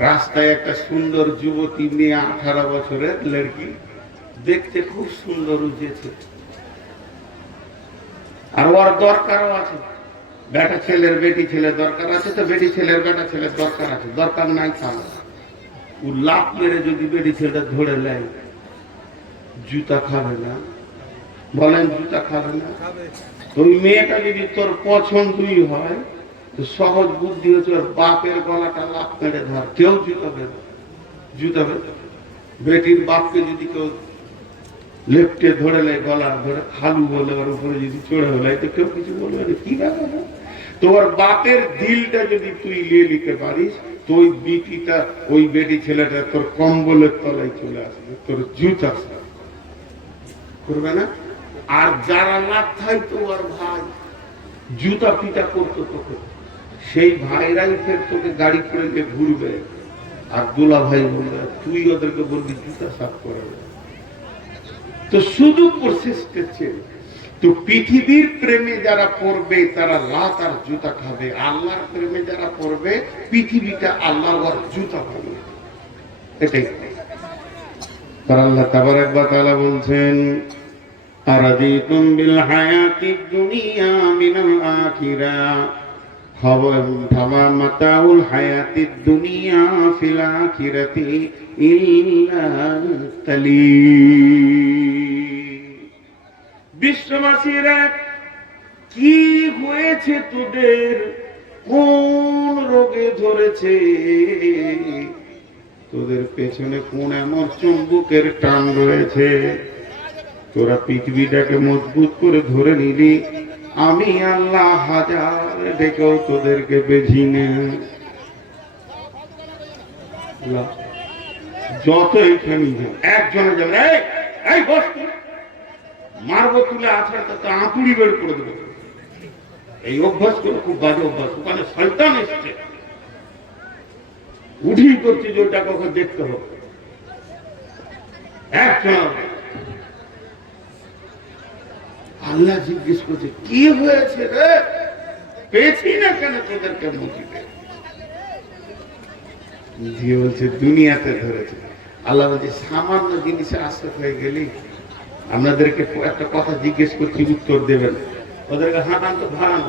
রাস্তায় একটা সুন্দর যুবতী মেয়ে, 18 বছরের লড়কি, দেখতে খুব সুন্দর উঠেছে, আর ওর দরকারও আছে। বেটা ছেলের বেটি ছেলে দরকার আছে, তো বেটি ছেলের বেটা ছেলের দরকার আছে। দরকার নাই তাহলে ও লাফ মেরে যদি বেটি ছেলেটা ধরে নেয়, জুতা খাবে না? বলেন জুতা খাবে না? ওই মেয়েটা যদি তোর পছন্দই হয়, সহজ বুদ্ধি হচ্ছে ওর বাপের গলাটা লাফ মেরে ধর, কেউ জুতাবে না। জুতাবে বেটির বাপকে যদি কেউ লেফটে ধরে নেয়, গলার ধরে খালু বলে ওর উপরে যদি চড়ে হলে, তো কেউ কিছু বলবে না। কি ব্যাপার? তোর বাপের দিলটা যদি তুই নিয়ে নিতে পারিস, তো ওই বিটিটা, ওই বেটি ছেলেটা তোর কম্বলের তলায় চলে আসবে, তোর জুতা করবে না। আর যারা না থাকতো ওর ভাই জুতা পিটা করতো তোকে, সেই ভাইরাই ফের তোকে গাড়ি করে নিয়ে ঘুরবে। আর দুলা ভাই বলবে, তুই ওদেরকে বলবি জুতা সাফ করে। তো শুধু প্রসেস করছে। তো পৃথিবীর প্রেমে যারা পড়বে তারা লাত আর জুতা খাবে, আল্লাহর প্রেমে যারা পড়বে পৃথিবীটা আল্লাহর জুতা খাবে। এটাই। আর আল্লাহ তাবারাক ওয়া তাআলা বলছেন আরাদিতুম বিল হায়াতিদ দুনিয়া মিনাল আখিরা ফামা মাতাউল হায়াতিদ দুনিয়া ফিল আখিরাতি ইল্লা কালিল। বিশ্ববাসীরা, কি হয়েছে তোদের? কোন রোগে ধরেছে তোদের? পেছনে কোন এমন চুম্বকের টান রয়েছে? তোরা পৃথিবীটাকে মজবুত করে ধরে নিলি, আমি আল্লাহ হাজার ডেকেও তোদেরকে বেঝি না। যত এইখানে একজনে যাবে, এই বস মারবো তুলে আছাড়টা তো আঁতুড়ি বের করে দেবো। এই অভ্যাস করে খুব বাজে অভ্যাস। ওখানে শয়তান এসছে, উঠি করছে যে ওটাকে ওকে দেখতে হবে। একজন আল্লাহ জিজ্ঞেস করছে, কি হয়েছে রে? পেয়েছি না কেন তোদেরকে মুখিতে? দিয়ে বলছে দুনিয়াতে ধরেছে। আল্লাহ বলছে সামান্য জিনিসে আশ্রয় হয়ে গেলি। আপনাদেরকে একটা কথা জিজ্ঞেস করছি, উত্তর দেবেন। ওদেরকে হাঁটান তো ভাড়ান,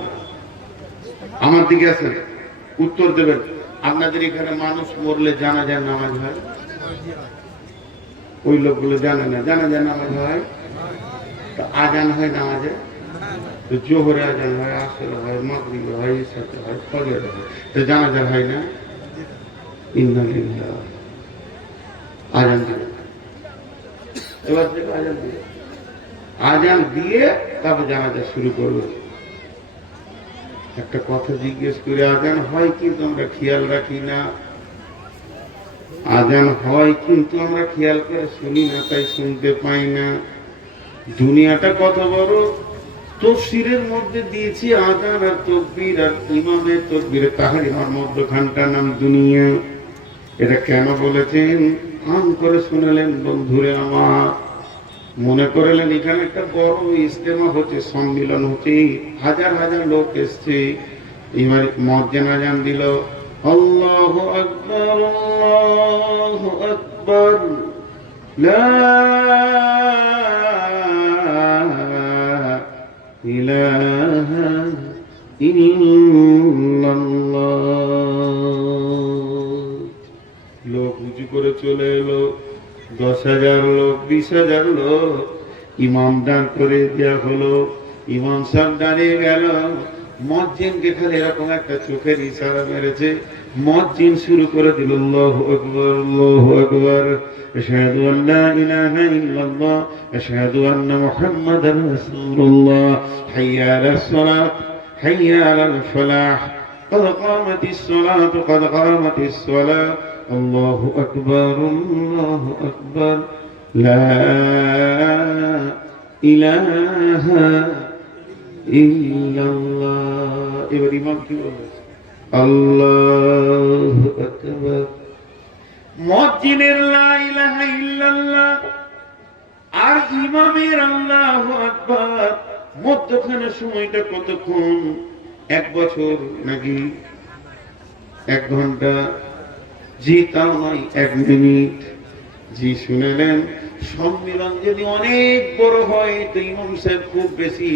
আমার দিকে আসেন, উত্তর দেবেন। আপনাদের এখানে মানুষ মরলে জানাজার নামাজ হয়? ওই লোকগুলো জানে না জানাজার নামাজ হয়? তো আজান হয় নামাজে? তো জোহরে আজান হয়, আসর হয়, মাগরিব হয়, ইশাতে হয়, ফজর হয়, তো জানাজার হয় না? ইন্না লিল্লাহ। আজান দিবে, এবার থেকে আজান দিবে, আজান দিয়ে তারপর জানাজা শুরু করবে। একটা কথা জিজ্ঞেস করে, আজান হয় কিন্তু আমরা খেয়াল রাখি না। আজান হয় কিন্তু আমরা খেয়াল করে শুনি না, তাই শুনতে পাই না। দুনিয়াটা কত বড়! তফসিরের মধ্যে দিয়েছি আজান আর তাকবীর আর ইমামের তাকবীরে তাহরিমার মধ্যখানটার নাম দুনিয়া। এটা কেন বলেছেন আম করে শুনলেন বন্ধুরে আমার, মনে করলেন এখানে একটা বড় ইজতেমা হচ্ছে, সম্মিলন হচ্ছে, হাজার হাজার লোক এসছে। এবার মুয়াজ্জিন আজান দিল, আল্লাহু আকবার, আল্লাহু আকবার, লা ইলাহা ইল্লাল্লাহ। লোক উঁচু করে চলে এলো, 10,000 লোক, 20,000 লোক। ইমাম দাঁড় করে দেওয়া হলো, ইমাম সাহেব দাঁড়িয়ে গেল। মুয়াজ্জিনকে খালি এরকম একটা চোখের ইশারা মেরেছে, মুয়াজ্জিন শুরু করে দিল, আল্লাহু আকবার, আল্লাহু আকবার, আশহাদু আল্লা ইলাহা ইল্লাল্লাহ, আশহাদু আন্না মুহাম্মাদার রাসূলুল্লাহ, হাইয়া আলাস সালাত, হাইয়া আলাল ফালাহ, قد قامت الصلاة قد قامت الصلاة, الله أكبر الله أكبر, لا إله إلا الله. এবার ইমাম কি বলবে? আল্লাহু আকবার। মুয়াজ্জিনের লা ইলাহা ইল্লাল্লাহ আর ইমামের আল্লাহু আকবার, মধ্যখানে সময়টা কতক্ষণ? 1 বছর নাকি 1 ঘন্টা? জি তাও নয়, 1 মিনিট। জি শুনেলেন, সম্মিলন যদি অনেক বড় হয় তো ইমাম সাহেব খুব বেশি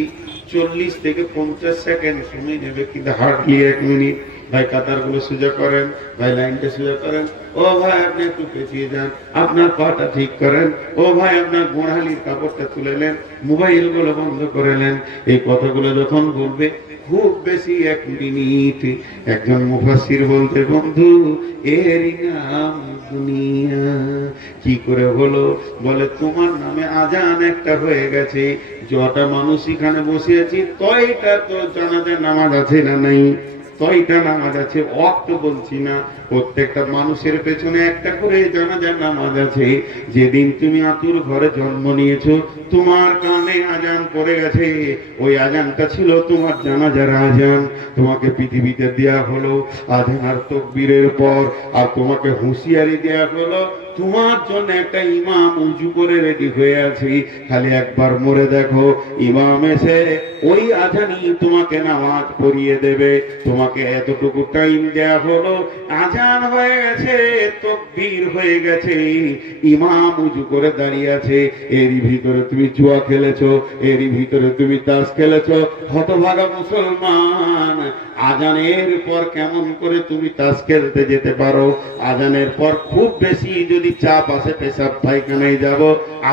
40 থেকে 50 সেকেন্ড সময় নেবে, কিন্তু হার্ডলি 1 মিনিট। ভাই কাতারগুলো সোজা করেন, ভাই লাইনটা সোজা করেন, ও ভাই আপনি একটু পেছিয়ে যান, আপনার পাটা ঠিক করেন, ও ভাই আপনার গোড়ালির কাপড়টা তুলে নেন, মোবাইল গুলো বন্ধ করে নেন। এই কথাগুলো যখন বলবে খুব বেশি 1 মিনিট। একজন মুফাসসির বলতে, বন্ধু এর নাম দুনিয়া। কি করে হলো? বলে তোমার নামে আজান একটা হয়ে গেছে, যটা মানুষ এখানে বসে আছি তয়টা তো জানাজার নামাজ আছে না নাই? তয়টা নামাজ আছে, ওয়াক্ত বলছি না, প্রত্যেকটা মানুষের পেছনে একটা করে জানাজার নামাজ আছে। যেদিন তুমি আতুর ঘরে জন্ম নিয়েছো তোমার কানে আজান পড়ে গেছে, ওই আজানটা ছিল তোমার জানাজার আজান। তোমাকে পৃথিবীতে দেয়া হলো আজান আর তাকবীরের পর, আর তোমাকে হুঁশিয়ারি দেয়া হলো তোমার জন্য একটা ইমাম উজু করে রেডি হয়ে আছে, খালি একবার মরে দেখো, ইমাম এসে ওই আজানই তোমাকে নামাজ পড়িয়ে দেবে। তোমাকে তোমাকে এতটুকু টাইম দেয়া হলো, আজান হয়ে গেছে, তাকবীর হয়ে গেছে, ইমাম উজু করে দাঁড়িয়ে আছে, এরই ভিতরে তুমি জুয়া খেলেছো, এরই ভিতরে তুমি তাস খেলেছো। হতভাগা মুসলমান, আজানের পর কেমন করে তুমি তাস খেলতে যেতে পারো? আজানের পর খুব বেশি যদি চাপ আসে, পেশাব পায়খানায় যাব,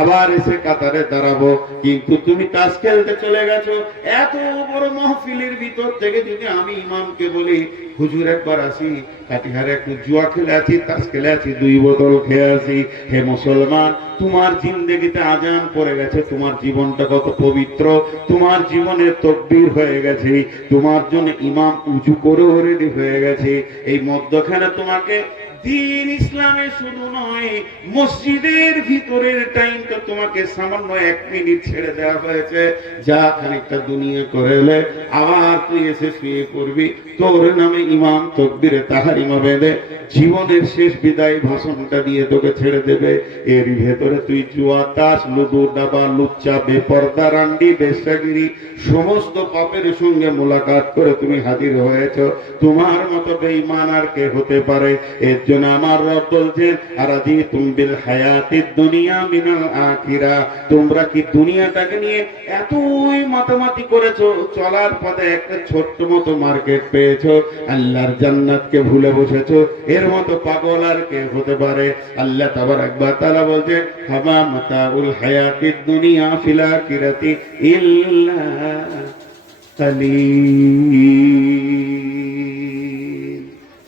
আবার এসে কাতারে দাঁড়াবো, কিন্তু তুমি তাস খেলতে চলে গেছো। এত বড় মাহফিলের ভিতর থেকে যদি আমি ইমামকে বলি, হুজুর একবার আসি, কাটিহারে একটু জুয়া খেলে আছি, তাস খেলে আছি, 2 বোতল খেয়ে আসি। হে মুসলমান, তোমার জিন্দেগিতে আজান পড়ে গেছে, তোমার জীবনটা কত পবিত্র, তোমার জীবনে তাকবীর হয়ে গেছে, তোমার জন্য ইমাম উজু করে রেডি হয়ে গেছে। এই মধ্যখানে তোমাকে দিন ইসলামে শুধু নয়, মসজিদের ভিতরের টাইমটা তোমাকে সামান্য 1 মিনিট ছেড়ে দেওয়া হয়েছে। যা খানিকটা দুনিয়া করে এলে, আবার তুই এসে শুয়ে পড়বি, তোর নামে ইমাম তাকবীরে তাহরিমা বেঁধে জীবনের শেষ বিদায় ভাষণটা দিয়ে তোকে ছেড়ে দেবে। এর ভেতরে তুই জুয়া, তাস, লুডু, দাবা, লুচ্চা, বেপর্দা, রান্ডি, বেশ্যাগিরি সমস্ত পাপের সঙ্গে মোলাকাত করে তুমি হাজির হয়েছ। তোমার মতো বেঈমান আর কে হতে পারে? এর জন্য আমার রব বলছেন, আরাদিতুম বিল হায়াতিদ দুনিয়া মিনাল আখিরা, তোমরা কি দুনিয়াটাকে নিয়ে এতই মাতামাতি করেছো, চলার পথে একটা ছোট্ট মতো মার্কেট পেয়েছো, আল্লাহর জান্নাতকে ভুলে বসেছো? এর মতো পাগল আর কে হতে পারে? আল্লাহ তাবারাক ওয়া তাআলা বলছেন, হামা মাতাউল হায়াতিদ দুনিয়া ফিল আখিরাতি ইল্লা কালিল।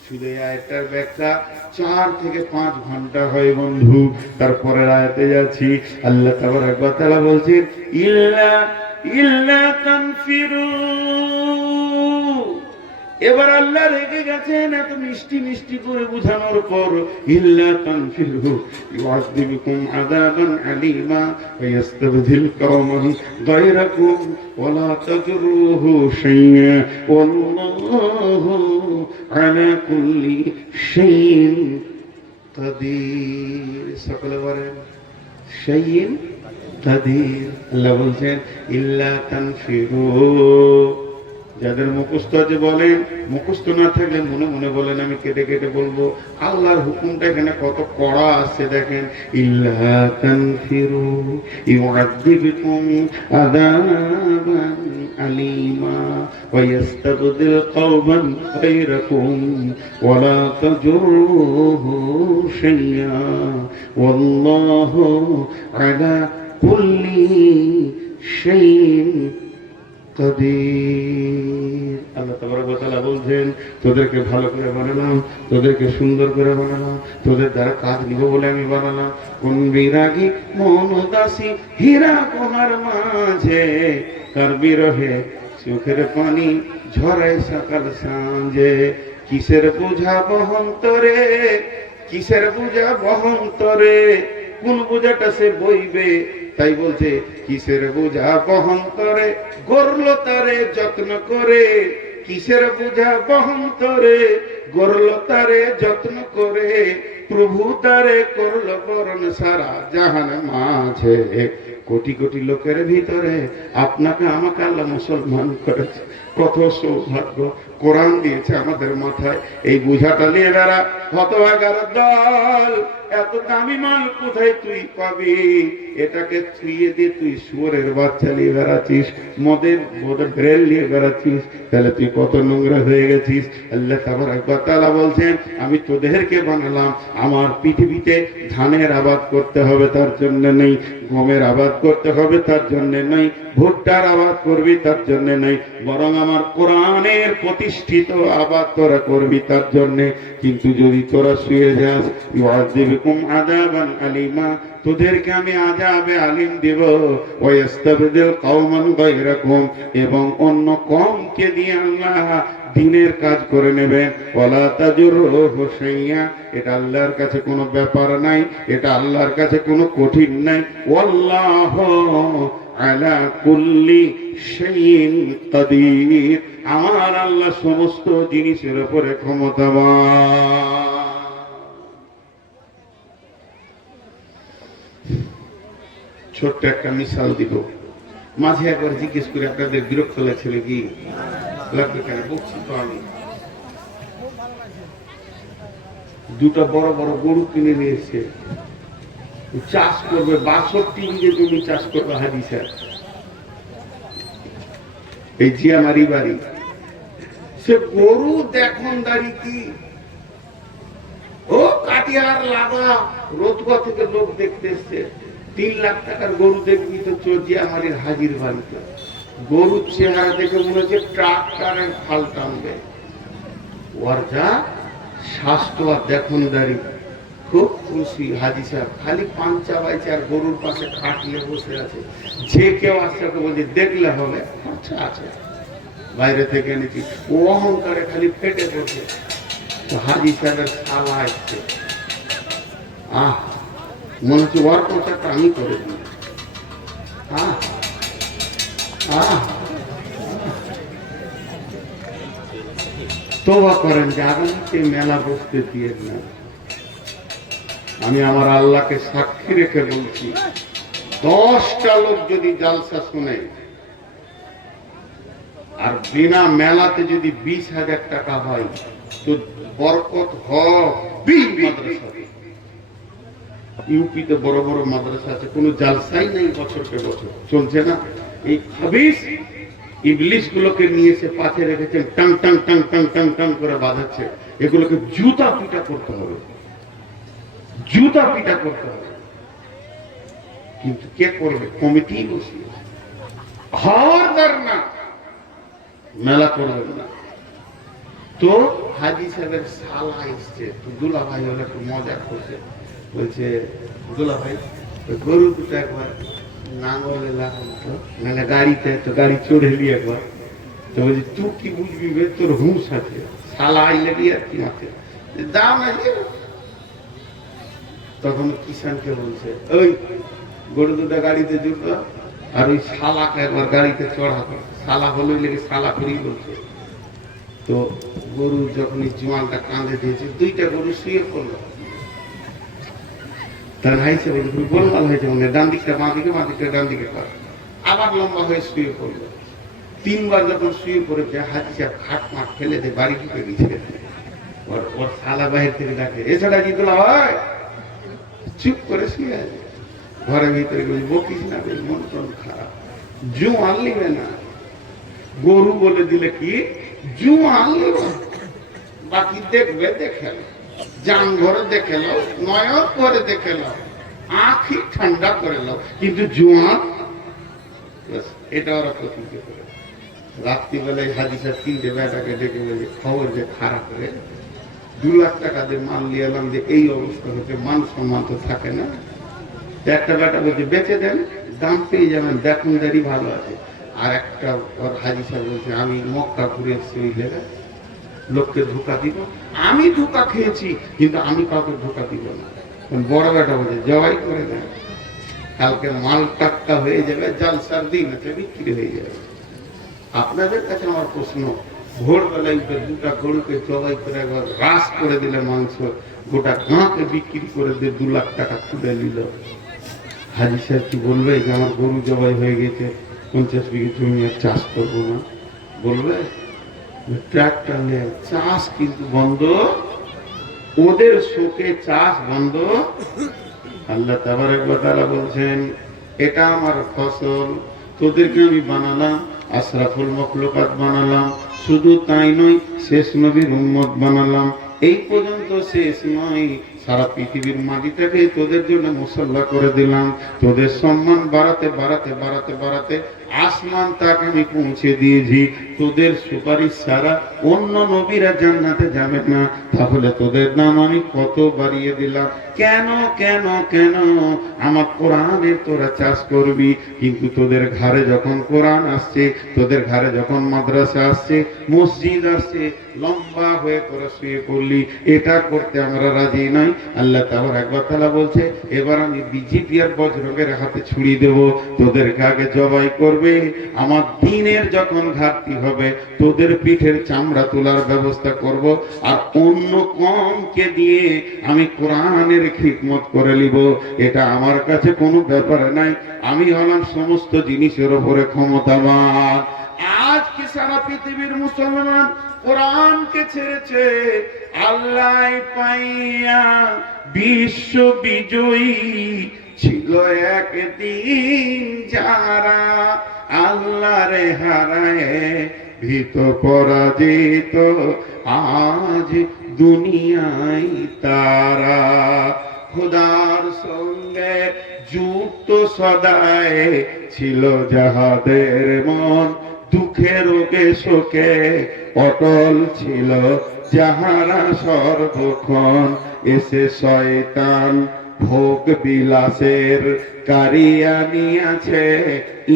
শুধু আয়াতটার ব্যাখ্যা 4 থেকে 5 ঘন্টা হয় বন্ধু। তারপরে আয়াতে যাচ্ছি, আল্লাহ তাবারাক ওয়া তাআলা বলছেন, ইল্লা তানফিরু। এবার আল্লাহ রেগে গেছেন এত মিষ্টি মিষ্টি করে বুঝানোর পর, ইল্লা তানফিরু ইউআযযিবুকুম আযাবান আলীমা ওয়া ইস্তাবদিল কওমান গায়রাকুম ওয়া লা তাজরুহু শাইয়্যা ওয়াল্লাহু আলা কুল্লি শাইইন কাদির। সকলে বলেন শাইইন কাদির। আল্লাহ বলছেন ইল্লা তানফিরু। যাদের মুখস্থ আছে বলেন, মুখস্থ না থাকলে মনে মনে বলেন, আমি কেটে কেটে বলবো। আল্লাহর হুকুমটা এখানে কত কড়া আসছে দেখেন, ইল্লা তানফিরু ইউআযযিবকুম আযাবান আলীমা ওয়া ইস্তাবদিল কওমান গায়রাকুম ওয়া লা তাজুরুহু শাইয়্যা ওয়াল্লাহু আলা কুল্লি শাইইন কাদির। আল্লাহ তাবারক ওয়া তাআলা বলছেন, তোদেরকে ভালো করে বানালাম, তোদেরকে সুন্দর করে বানালাম, তোদের দ্বারা কাজ নিব বলে আমি বানালাম। কোন বিরাগী মন উদাসী হীরা কোহার মাঝে, কার বিরহে চোখের পানি ঝরায় সকাল সাঁঝে। কিসের বোঝা বহন্তরে, কিসের বোঝা বহন্তরে, কোন বোঝাটা সে বইবে? তাই বলছে, কিসের বোঝা বহন করে, গড়ল তারে যত্ন করে। কিসের বোঝা বহন করে, গড়ল তারে যত্ন করে। প্রভু তারে করল বরণ সারা জাহান মাঝে। কোটি কোটি লোকের ভিতরে আপনাকে আমাকে আল্লাহ মুসলমান করেছে। কত সৌভাগ্য! কোরআন দিয়েছে আমাদের মাথায়, এই বোঝাটা নিয়ে বেড়া। হতভাগার দল, এত দামি মাল কোথায় তুই পাবি? এটাকে ছুঁয়ে দিয়ে তুই শুয়োরের বাচ্চা নিয়ে বেড়াচ্ছিস, মদের ব্রেল নিয়ে বেড়াচ্ছিস, তাহলে তুই কত নোংরা হয়ে গেছিস। আল্লাহ তাবারক ওয়া তাআলা বলছেন, আমি তোদেরকে বানালাম, আমার পৃথিবীতে ধানের আবাদ করতে হবে তার জন্য নেই, গমের আবাদ করতে হবে তার জন্য নেই, ভুট্টার আবাদ করবি তার জন্য নেই, বরং আমার কোরআনের প্রতিষ্ঠিত আবাদ তোরা করবি তার জন্য। কিন্তু যদি তোরা শুয়ে যাস, ইউআযযিবুকুম আযাবান আলীমা, তোদেরকে আমি আযাবে আলিম দেব। ওয়া ইস্তাবদিল কওমান গায়রাকুম, এবং অন্য কওমকে দিয়ে আল্লাহ দ্বীনের কাজ করে নেবেন। ওয়ালা তাজুরুহু শাইয়্যা, এটা আল্লাহর কাছে কোনো ব্যাপার নাই, এটা আল্লাহর কাছে কোনো কঠিন নাই। ওয়াল্লাহু আলা কুল্লি শাইইন কাদির, আমার আল্লাহ সমস্ত জিনিসের উপরে ক্ষমতাবান। ছোট্ট একটা মিসাল দিব, মাঝে একবার জিজ্ঞেস করে আপনাদের বিরক্ত লাগছিল কি? লাগবে কেন? বলছি তো আমি, দুটো বড় বড় গরু কিনে নিয়েছে, চাষ করবে, 62 বিঘে জমি চাষ করবে হাজি স্যার, এই জিয়ামারি বাড়ি। সে গরু দেখুন দাঁড়ি কি ও কাটিয়ার লাভা রোজগা থেকে লোক দেখতে এসছে, 3 লাখ টাকার গরু দেখবি তো জিয়ামারির হাজির বাড়িতে। গরুর চেহারা দেখে মনে হচ্ছে ট্রাক্টরের ফাল টানবে, ওর যা স্বাস্থ্য আর দেখুন দাঁড়ি। খুব খুশি হাজি সাহেব, খালি পাঞ্চা বাইছে আর গরুর পাশে খাটলে বসে আছে। যে কেউ আসছে বলছে দেখলে হবে, আচ্ছা আছে, বাইরে থেকে এনেছি। ও অহংকারে খালি ফেটে পড়ছে। তো হাজি সাহেবের শালা আসছে, মনে হচ্ছে ওর পোশাকটা আমি করে দিই। তোবা করেন যে আগামীতে মেলা বসতে দিয়ে না। আমি আমার আল্লাহকে সাক্ষী রেখে বলছি, 10টা লোক যদি জালসা শুনে আর বিনা মেলাতে যদি 20,000 টাকা হয় তো বরকত হবে। মাদ্রাসা ইউপিতে বড় বড় মাদ্রাসা আছে, কোনো জালসাই নেই, বছরকে বছর চলছে না। এই খাবিস ইবলিশ গুলোকে নিয়ে এসে পাশে রেখেছেন, tongue tongue tongue tongue tongue tongue করে বাঁধাচ্ছে। এগুলোকে জুতা পিটা করতে হবে, জুতা পিটা করতে হবে। কিন্তু কে করবে? কমিটি বসিয়ে। খবরদার না, মেলা করবেন না। তো হাজি সাহেবের শালা এসছে, তো দুলা ভাই হলে একটু মজা করছে, বলছে দুলা ভাই গরু দুটো একবার নাঙ্গলে লাগানো তো, মানে গাড়িতে, তো গাড়ি চড়েলি একবার। তো বলছি তুই কি বুঝবি বে, তোর হুঁশ আছে, শালা আইলে দিয়ে আর কি মাঠে দাম আছে। তখন কিষানকে বলছে ওই গরু দুটো গাড়িতে জুটলো আর ওই শালাকে একবার গাড়িতে চড়াতো। শালা হলো লেগে শালা করেই বলছে। তো গরু যখন এই জোয়ানটা কাঁধে দিয়েছে, 2টা গরু শুয়ে পড়লো। তার হাইছে বলে গোলমাল হয়েছে, মানে ডান দিকটা বাঁ দিকে, বাঁ দিকটা ডান দিকে কর, আবার লম্বা হয়ে শুয়ে পড়লো। 3বার যখন শুয়ে পড়েছে, হাজি সাহেব খাট মাঠ ফেলে দিয়ে বাড়ি ঢুকে গেছে। ওর শালা বাহির থেকে ডাকে, এছাড়া কি তোলা হয়? চুপ করে শুয়ে আছে ঘরের ভিতরে। বকিস না, মন টন খারাপ, জোয়ান নিবে না। গরু বলে দিলে কি জোয়ান নিবে, বাকি দেখবে দেখে জান ঘরে দেখে লো, নয়ন করে দেখে লো, আঁখি ঠান্ডা করে লো, কিন্তু জোয়ান এটা ওরা প্রতিজ্ঞা করে। রাত্রিবেলায় হাজি সাহেব 3টে বেটাকে ডেকে বলে খবর যে খারাপ করে 2 লাখ টাকা দিয়ে মাল নিয়ে এলাম, যে এই অবস্থা হচ্ছে, মান সম্মান তো থাকে না। একটা বেটা বলছে বেঁচে দেন, দাম পেয়ে যাবেন, দেখুন দাঁড়ি ভালো আছে। আর একটা ওর হাজি সাহেব বলছে আমি মক্কা ঘুরে এসেছি, ওই জায়গায় লোককে ধোকা দিব। আমি ধোকা খেয়েছি, কিন্তু আমি কাউকে ধোকা দিব না। বড় বেটা বলছে জবাই করে দেন, কালকে মাল টাটকা হয়ে যাবে, জালসার দিন আছে, বিক্রি হয়ে যাবে। আপনাদের কাছে আমার প্রশ্ন, ভোরবেলায় 2টা গরুকে জবাই করে একবার রাস করে দিলে মাংস, গোটা গাঁকে বিক্রি করে দিয়ে 2 লাখ টাকা তুলে নিল, হাজি সাহেব কি বলবে যে আমার গরু জবাই হয়ে গেছে, 50 বিঘে জমি আর চাষ করবো না? বলবে? ট্রাক্টর নিয়ে চাষ কিন্তু বন্ধ, ওদের শোকে চাষ বন্ধ। আল্লাহ তাবারক ওয়া তাআলা বলছেন এটা আমার ফসল, তোদেরকে আমি বানালাম, আশরাফুল মাখলুকাত বানালাম, শুধু তাই নয় শেষ নবীর উম্মত বানালাম। এই পর্যন্ত শেষ নয়, সারা পৃথিবীর মাটিটাকে তোদের জন্য মুসল্লা করে দিলাম। তোদের সম্মান বাড়াতে বাড়াতে বাড়াতে বাড়াতে আসমান তাক আমি পৌঁছে দিয়েছি। তোদের সুপারিশ ছাড়া অন্য নবীরা জান্নাতে যাবে না। তাহলে তোদের নাম আমি কত বাড়িয়ে দিলাম। কেন কেন কেন? আমার কোরআনের তোরা চাষ করবি, কিন্তু তোদের ঘরে যখন কোরআন আসছে, তোদের ঘরে যখন মাদ্রাসা আসছে, মসজিদ আসছে, লম্বা হয়ে করে শুয়ে পড়লি, এটা করতে আমরা রাজি নাই। আল্লাহ তাবারক ওয়া তাআলা বলছে এবার আমি বিজেপি আর বজরঙ্গের হাতে ছুড়ি দেব, তোদেরকে আগে জবাই করবে। আমার দিনের যখন ঘাটতি হবে, তোদের পিঠের চামড়া তোলার ব্যবস্থা করব, আর অন্য কমকে দিয়ে আমি কোরআনের খিদমত করে নিব। এটা আমার কাছে কোনো ব্যাপার নাই, আমি হলাম সমস্ত জিনিসের উপরে ক্ষমতাবান। আজ কি সারা পৃথিবীর মুসলমান কোরআনকে ছেড়েছে, আল্লাহ পাইয়া বিশ্ব বিজয়ী ছিল একদিন যারা, আল্লাহরে হারায় ভীত পরাজিত আজ দুনিয়ায় তারা। খোদার সঙ্গে যুক্ত সদায় ছিল যাহাদের মন, দুঃখে রোগে শোকে অটল ছিল যাহারা সর্বক্ষণ। এসে শয়তান ভোগ বিলাসের কারিয়া নিয়েছে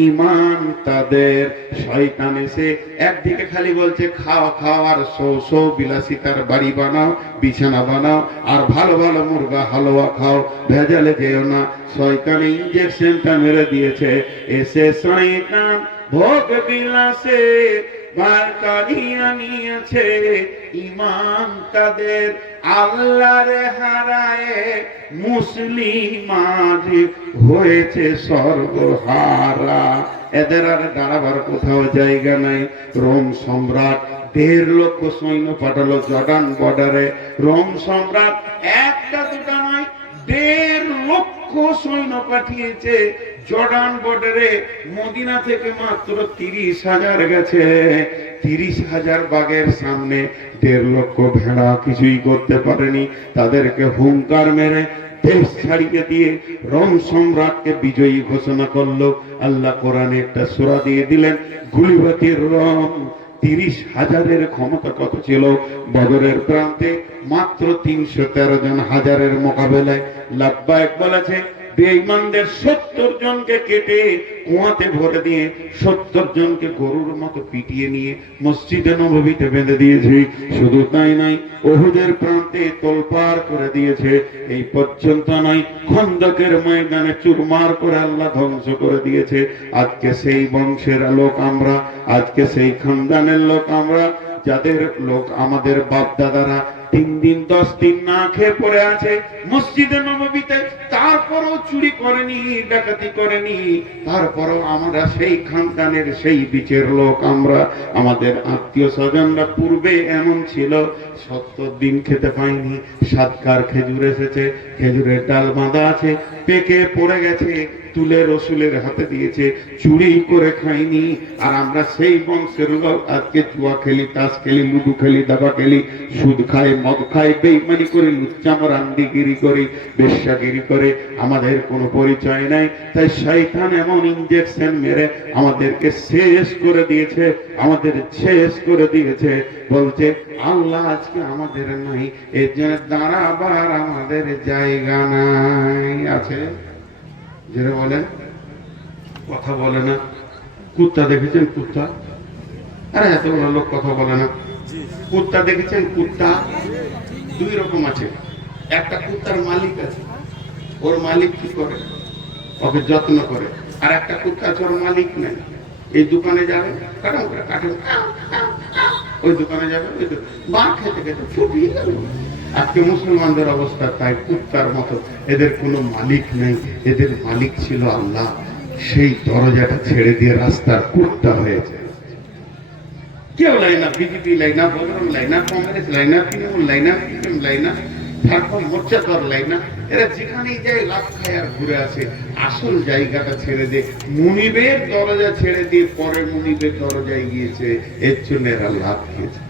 ইমান তাদের। শয়তান এসে একদিকে খালি বলছে খাও খাও আর সৌ সৌ বিলাসিতার বাড়ি বানাও, বিছানা বানাও, আর ভালো ভালো মুরগা হালুয়া খাও, ভেজালে যেও না। শয়তান ইঞ্জেকশনটা মেরে দিয়েছে। এসে শয়তান ভোগ বিলাসে কারিয়া নিয়েছে ইমান তাদের। আল্লাহরে হারায় মুসলিম আজ হয়েছে সর্বহারা। এদের আর দাঁড়াবার কোথাও জায়গা নাই। রোম সম্রাট 1.5 লক্ষ সৈন্য পাঠালো জর্ডান বর্ডারে। রোম সম্রাট একটা দুটা নয় 1.5 লক্ষ সৈন্য পাঠিয়েছে জর্ডান বর্ডারে। মদিনা থেকে মাত্র 30,000 গেছে। 30,000 বাঘের সামনে 1.5 লক্ষ ভেড়া কিছুই করতে পারেনি। তাদেরকে হুঙ্কার মেরে দেশ ছাড়িয়ে দিয়ে রোম সম্রাটকে বিজয়ী ঘোষণা করলো। আল্লাহ কোরআনে একটা সূরা দিয়ে দিলেন, গুলিবাতির রোম। 30,000-এর ক্ষমতা কত ছিল? বদরের প্রান্তে মাত্র 313 জন হাজারের মোকাবেলায় লাব্বাইক বলেছে। বেঈমানদের 70 জনকে কেটে কুয়াতে ভরে দিয়ে 70 জনকে গরুর মতো পিটিয়ে নিয়ে মসজিদে নববীতে বেঁধে দিয়েছে। শুধু তাই নাই, উহুদের প্রান্তে তোলপাড় করে দিয়েছে। এই পর্যন্ত নয়, খন্দকের ময়দানে চুরমার করে আল্লাহ ধ্বংস করে দিয়েছে। আজকে সেই বংশের লোক আমরা, আজকে সেই খানদানের লোক আমরা, যাদের লোক আমাদের বাপ দাদারা 3 দিন 10 দিন না খেয়ে পড়ে আছে মসজিদে নববীতে। তারপরও চুরি করেনি, ডাকাতি করেনি। তারপরও আমরা সেই খানদানের সেই বিচের লোক আমরা। আমাদের আত্মীয় স্বজনরা পূর্বে এমন ছিল 70 দিন খেতে পায়নি। সাতকার খেজুর এসেছে, খেজুরের ডাল বাঁধা আছে, পেকে পড়ে গেছে, তুলে রসুলের হাতে দিয়েছে, চুরি করে খাইনি। আর আমরা সেই বংশের লোক আজকে জুয়া খেলি, তাস খেলি, লুডু খেলি, দাবা খেলি, সুদ খাই, মদ খাই, বেইমানি করি, লুচ্চাম রান্দিগিরি করি, বেশ্যাগিরি করে। আমাদের কোনো পরিচয় নাই। তাই শয়তান এমন ইনজেকশন মেরে আমাদেরকে শেষ করে দিয়েছে, আমাদের শেষ করে দিয়েছে। বলছে আল্লাহ আজকে আমাদের নাই, এর জন্য দাঁড়াবার আমাদের জায়গা নাই। আছে যেটা বলেন, কথা বলে না। কুত্তা দেখেছেন? কুত্তা, আরে এতগুলো লোক কথা বলে না। কুত্তা দেখেছেন? কুত্তা 2 রকম আছে। একটা কুত্তার মালিক আছে, ওর মালিক কি করে? ওকে যত্ন করে। আর একটা কুত্তা আছে, ওর মালিক নাই। এই দোকানে যাবে, কাটাম করে কাটে, ওই দোকানে যাবে, ওই মার খেতে খেতে ফুটিয়ে গেল। আজকে মুসলমানদের অবস্থা তাই, কুত্তার মতো। এদের কোনো মালিক নেই, এদের মালিক ছিল আল্লাহ। সেই দরজাটা ছেড়ে দিয়ে রাস্তার কুত্তা হয়েছে। কেউ লাই না, বিজেপি লাই না, বজরং লাই না, কংগ্রেস লাই না, তৃণমূল লাই না, সিপিএম লাই না, ঝাড়খণ্ড মোর্চাদর লাই না। এরা যেখানেই যায় লাভ খায় আর ঘুরে আসে। আসল জায়গাটা ছেড়ে দিয়ে, মুনিবের দরজা ছেড়ে দিয়ে পরে মুনিবের দরজায় গিয়েছে। এর জন্য এরা লাভ খেয়েছে।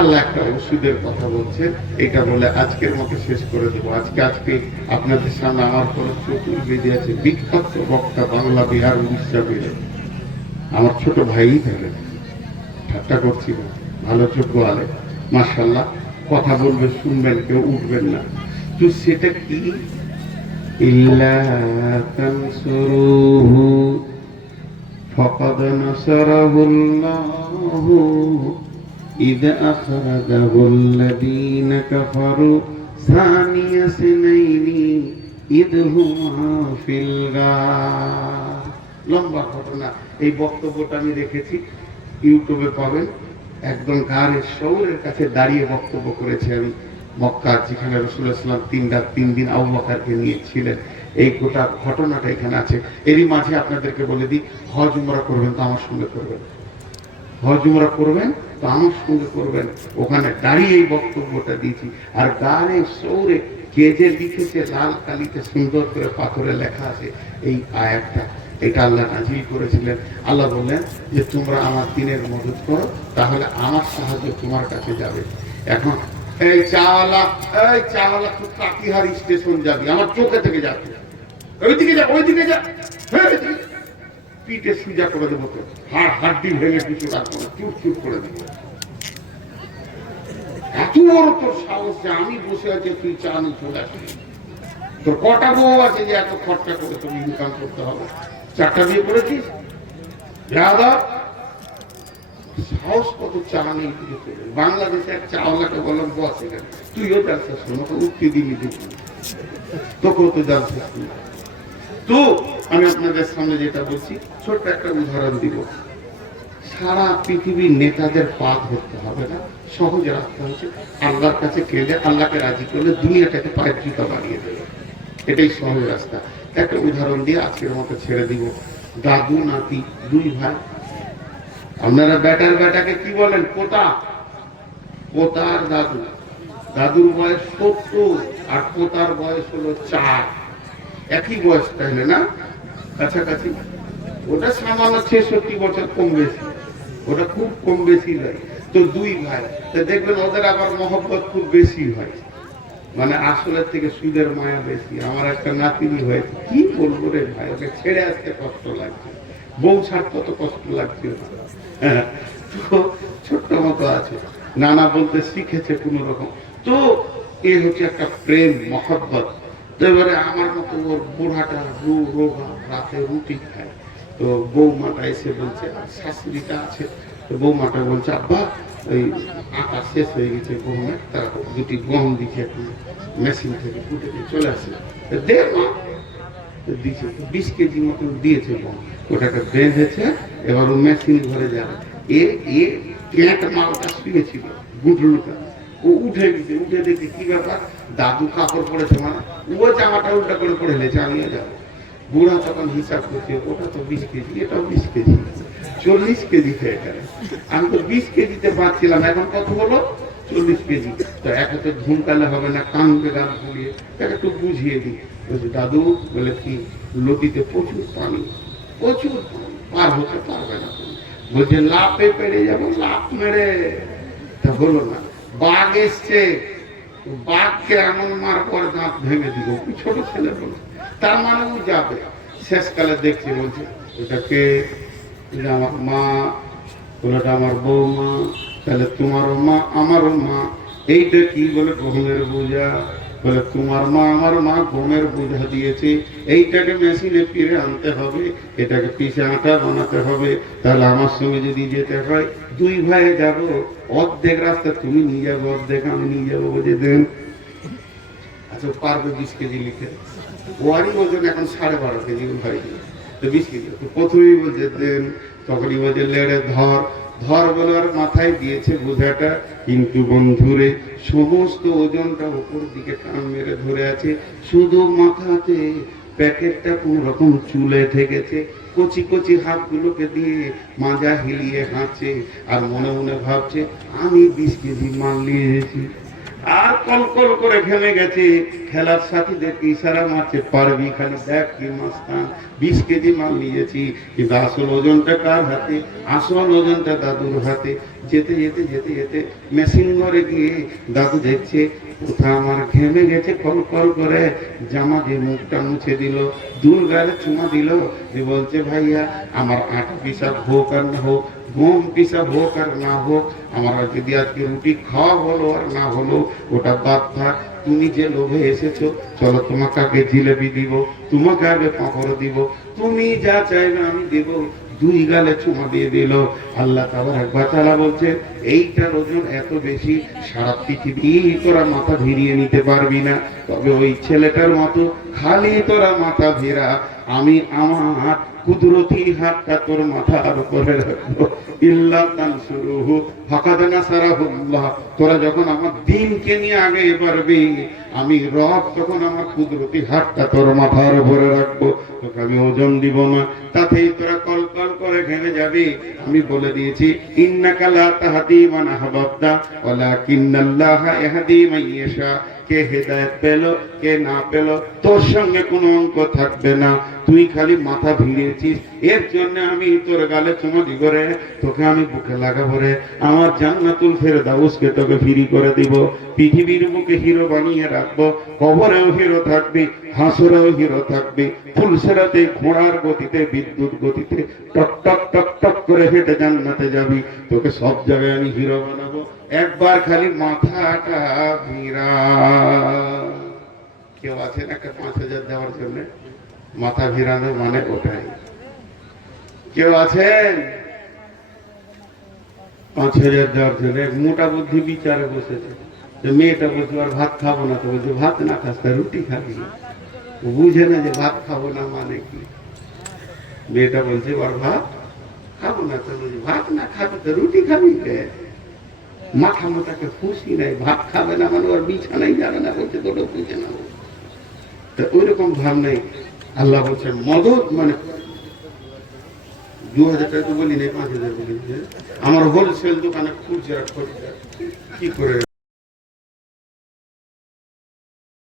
আল্লাহ একটা ওষুধের কথা বলছেন, এটা বলে আজকের মতো শেষ করে দেবো। আজকে আপনাদের সামনে আমার কোনো চতুর্বেদী আছে, বিখ্যাত বক্তা, বাংলা, বিহার, উড়িষ্যা মিলে আমার ছোট ভাই ধরে। ঠাট্টা করছি না, ভালো যোগ্য আলে, মাশাআল্লাহ। কথা বলবে, শুনবেন, কেউ উঠবেন না। তো সেটা কি? ইল্লা তানসুরুহু ফাকাদ নাসারাহুল্লাহু إذ أخرجه الذين كفروا ثاني اثنين إذ هما في الغار। লম্বা ঘটনা। এই বক্তব্যটা আমি রেখেছি, ইউটিউবে পাবেন। একদম গারের শহরের কাছে দাঁড়িয়ে বক্তব্য করেছেন মক্কা, যেখানে রাসূলুল্লাহ সাল্লাল্লাহু আলাইহি ওয়াসাল্লাম 3 দিন আবু বকরকে নিয়েছিলেন। এই গোটা ঘটনাটা এখানে আছে। এরই মাঝে আপনাদেরকে বলে দিই, হজ উমরা করবেন তো আমার সঙ্গে করবেন। হজ উমরা করবেন তো আমার সঙ্গে করবেন। ওখানে দাঁড়িয়ে এই বক্তব্যটা দিয়েছি। আর গানে সৌরে কে যে লিখেছে লাল কালিতে সুন্দর করে পাথরে লেখা আছে এই আয়াতটা, এটা আল্লাহ নাজিল করেছিলেন। আল্লাহ বললেন যে তোমরা আমার দিনের মদদ করো, তাহলে আমার সাহায্য তোমার কাছে যাবে। এখন এই চাওয়ালা তুই কাটিহার স্টেশন যাবি, আমার চোখে থেকে যাবে, ওইদিকে যা, ওইদিকে যা, পিঠে সুজা করে দেবো, তো হাড্ডি ভেঙে কিছু রাখবো না, চুপ চুপ করে দেবো। এত বড় তোর সাহস যে আমি বসে আছি, তুই চা নিয়ে চলে আসবি। তোর কটা বউ আছে যে এত খরচা করে তুমি ইনকাম করতে হবে? 4টা বিয়ে করেছিস? সাহস কত! চা নেই। বাংলাদেশে এক চাওয়ালাকে বললাম বস এখানে, তুইও জানতে শোনো, উঠতে দিবি তোকেও তো জানতে। তো আমি আপনাদের সামনে যেটা বলছি, ছোট্ট একটা উদাহরণ দিব। সারা পৃথিবীর নেতাদের পা ধরতে হবে না, সহজ রাস্তা হচ্ছে আল্লাহর কাছে কেঁদে আল্লাহকে রাজি করলে দুনিয়াটাকে পায়ের জুতা বানিয়ে দেবে। এটাই সহজ রাস্তা। একটা উদাহরণ দিয়ে আজকের মতো ছেড়ে দিব। দাদু নাতি 2 ভাই। আপনারা বেটাকে কি বলেন? পোতা। পোতার দাদু। দাদুর বয়স 70 আর পোতার বয়স হলো 4। একই বয়স তাইলে না? কাছাকাছি। ওটা সামান্য 66 বছর কম বেশি, ওটা খুব কম বেশি নয়। তো 2 ভাই, তো দেখবেন ওদের আবার মহব্বত খুব বেশি হয়, মানে আসলের থেকে সুদের মায়া বেশি। আমার একটা নাতিনি হয়েছে, কি বলবো রে ভাই, ওকে ছেড়ে আসতে কষ্ট লাগছে, বউ ছাড়তে তো কষ্ট লাগছে। তো ছোট্ট মতো আছে, নানা বলতে শিখেছে কোন রকম। তো এ হচ্ছে একটা প্রেম মহব্বত। তো এবারে আমার মতো ওর বুড়াটা রোগা, রাতে রুটি খায়। তো বৌমাটা এসে বলছে, আর শাশুড়িটা আছে, তো বৌমাটা বলছে আব্বা ওই আটা শেষ হয়ে গেছে গহমের, তার 2টি গম দিচ্ছে, একটু মেশিন থেকে ফুটে দিয়ে চলে আসে, দে মা। দিচ্ছে 20 কেজি মতন দিয়েছে গম, ওটাকে বেঁধেছে, এবার ও মেশিন ঘরে যাবে। এ ক্যাট মালটা শুয়েছিল গুটলুকা, ও উঠে গেছে, উঠে দেখে কি ব্যাপার, দাদু কাপড় পরেছে, মানে ও জামাটা উল্টা করে পড়ে লেছে, আমিও যাবো। বুড়া তখন হিসাব করছে, ওটা তো 20 কেজি, এটাও 20 কেজি, 40 কেজি হয়ে গেল। আমি তো 20 কেজিতে বাঁচছিলাম, এখন কত হলো? 40 কেজি। তো এক হাতে ঝুমকালে হবে না, কানকে গান ঘুরিয়ে তাকে একটু বুঝিয়ে দিই। বলছে দাদু, বলে কি নদীতে প্রচুর পানি, প্রচুর পার হতে পারবে না। বলছে লাফে পেরে যাবো, লাফ মেরে। তা হলো না, বাঘ এসছে, বাঘকে এমন মার পর দাঁত ভেঙে দিব। ছোট ছেলে বলছে, তার মানে ও যাবে। শেষকালে দেখছি, বলছে ওটাকে আমার মা, ওটা আমার বৌমা, তাহলে তোমারও মা আমারও মা। এইটা কি? বলে গহমের বোঝা। বলে তোমার মা আমার মা গমের বোঝা দিয়েছে, এইটাকে মেশিনে পিড়ে আনতে হবে, এটাকে পিষে আটা বানাতে হবে। তাহলে আমার সঙ্গে যদি যেতে হয়, 2 ভাই যাবো, অর্ধেক রাস্তা তুমি নিয়ে যাবো, অর্ধেক আমি নিয়ে যাবো। বুঝে দেন? আচ্ছা পারবে 20 কেজি লিখে? ওয়ারই ওজন এখন 12.5 কেজি ভাই, তো 20 কেজি প্রথমেই বলছে দেন। তখনই বলছে লেড়ে ধর ধর বলার মাথায় দিয়েছে বোঝাটা, কিন্তু বন্ধুরে সমস্ত ওজনটা উপর দিকে টান মেরে ধরে আছে, শুধু মাথাতে প্যাকেটটা কোন রকম চুলে থেকেছে। কচি কচি হাতগুলোকে দিয়ে মাজা হিলিয়ে হাঁটছে, আর মনে মনে ভাবছে আমি 20 কেজি মাল নিয়ে এসেছি। আর কল কল করে ঘেমে গেছে, খেলার সাথীদেরকে ইশারা মারছে, পারবি খালি দেখ কি মাস্তান, 20 কেজি মাল নিয়েছি। কিন্তু আসল ওজনটা কার হাতে? আসল ওজনটা দাদুর হাতে। যেতে যেতে যেতে যেতে মেশিন ঘরে গিয়ে দাদু দেখছে কোথা আমার ঘেমে গেছে, কল কল করে জামা দিয়ে মুখটা মুছে দিল, দুল গালে চুমা দিল, যে বলছে ভাইয়া আমার আটা পিসা হোক আর না হোক, গম পিসা হোক আর না হোক, আমার যদি আজকে রুটি খাওয়া হলো আর না হলো, ওটা বাদ থাক। তুমি যে লোভে এসেছো, চলো তোমাকে আগে জিলেবি দিব, তোমাকে আগে পাঁপড় দিব, তুমি যা চাইবে আমি দেব। 2 গালে চুমা দিয়ে দিল। আল্লাহ তাআলা বলছে এইটার ওজন এত বেশি, সারা পৃথিবী তোরা মাথা ভিড়িয়ে নিতে পারবি না, তবে ওই ছেলেটার মতো খালি তোরা মাথা ভিড়া, আমি আমার কুদরতি হাতটা তোর মাথার উপরে রাখবো। ইল্লা তানসুরুহু ফাকাদ নাসারাহুল্লাহ। তোরা যখন আমার দ্বীনকে নিয়ে আগে পারবি, আমি রব তখন আমার কুদরতি হাতটা তোর মাথার উপরে রাখবো, তোকে আমি ওজন দিব না। তাতেই তোরা কল কল পরে ঘেমে যাবি। আমি বলে দিয়েছি ইন্নাকা লা তাহদি মান আহবাবতা ওয়ালাকিন্নাল্লাহা ইয়াহদি মান ইয়াশা। কে হেদায়েত পেল কে না পেল তোর সঙ্গে কোনো অঙ্ক থাকবে না। তুই খালি মাথা ভিড়িয়েছিস, এর জন্য আমি তোর গালে চুমো দিব রে, তোকে আমি বুকে লাগাবো রে। আমার জান্নাতুল ফেরদাউসকে তোকে ফ্রি করে দিব, পৃথিবীর বুকে হিরো বানিয়ে রাখবো। কবরেও হিরো থাকবি, হাসরেও হিরো থাকবি। ফুলসেরাতে ঘোড়ার গতিতে, বিদ্যুৎ গতিতে টক টক টক টক করে হেঁটে জান্নাতে যাবি। তোকে সব জায়গায় আমি হিরো বানাবো। একবার খালি মাথাটা ভিড়া। কেউ আছে না 5,000 দেওয়ার জন্য? মাথা ভিড়ানো মানে ওটাই। কেউ আছেন 5,000 দেওয়ার জন্য? মোটা বুদ্ধি বিচারে বসেছে। মেয়েটা বলছে আর ভাত খাবো না, তো বলছে ভাত না খাস তা রুটি খাবি। বুঝে না যে ভাত খাবো না মানে কি। মেয়েটা বলছে আর ভাত খাবো না, তো বলছে ভাত না খাবি তো রুটি খাবি কে? মাথা মোটাকে খুশি নাই, ভাত খাবে না মানে ওর বিছানাই যাবে না, বলছে তোটা বুঝে না। তো ওই রকম ভাব নেই। আল্লাহ বলছেন মদত মানে 2,000 টাকা তো বলি নেই, 5,000 বলি। আমার হোলসেল দোকানে খুচরা কি করে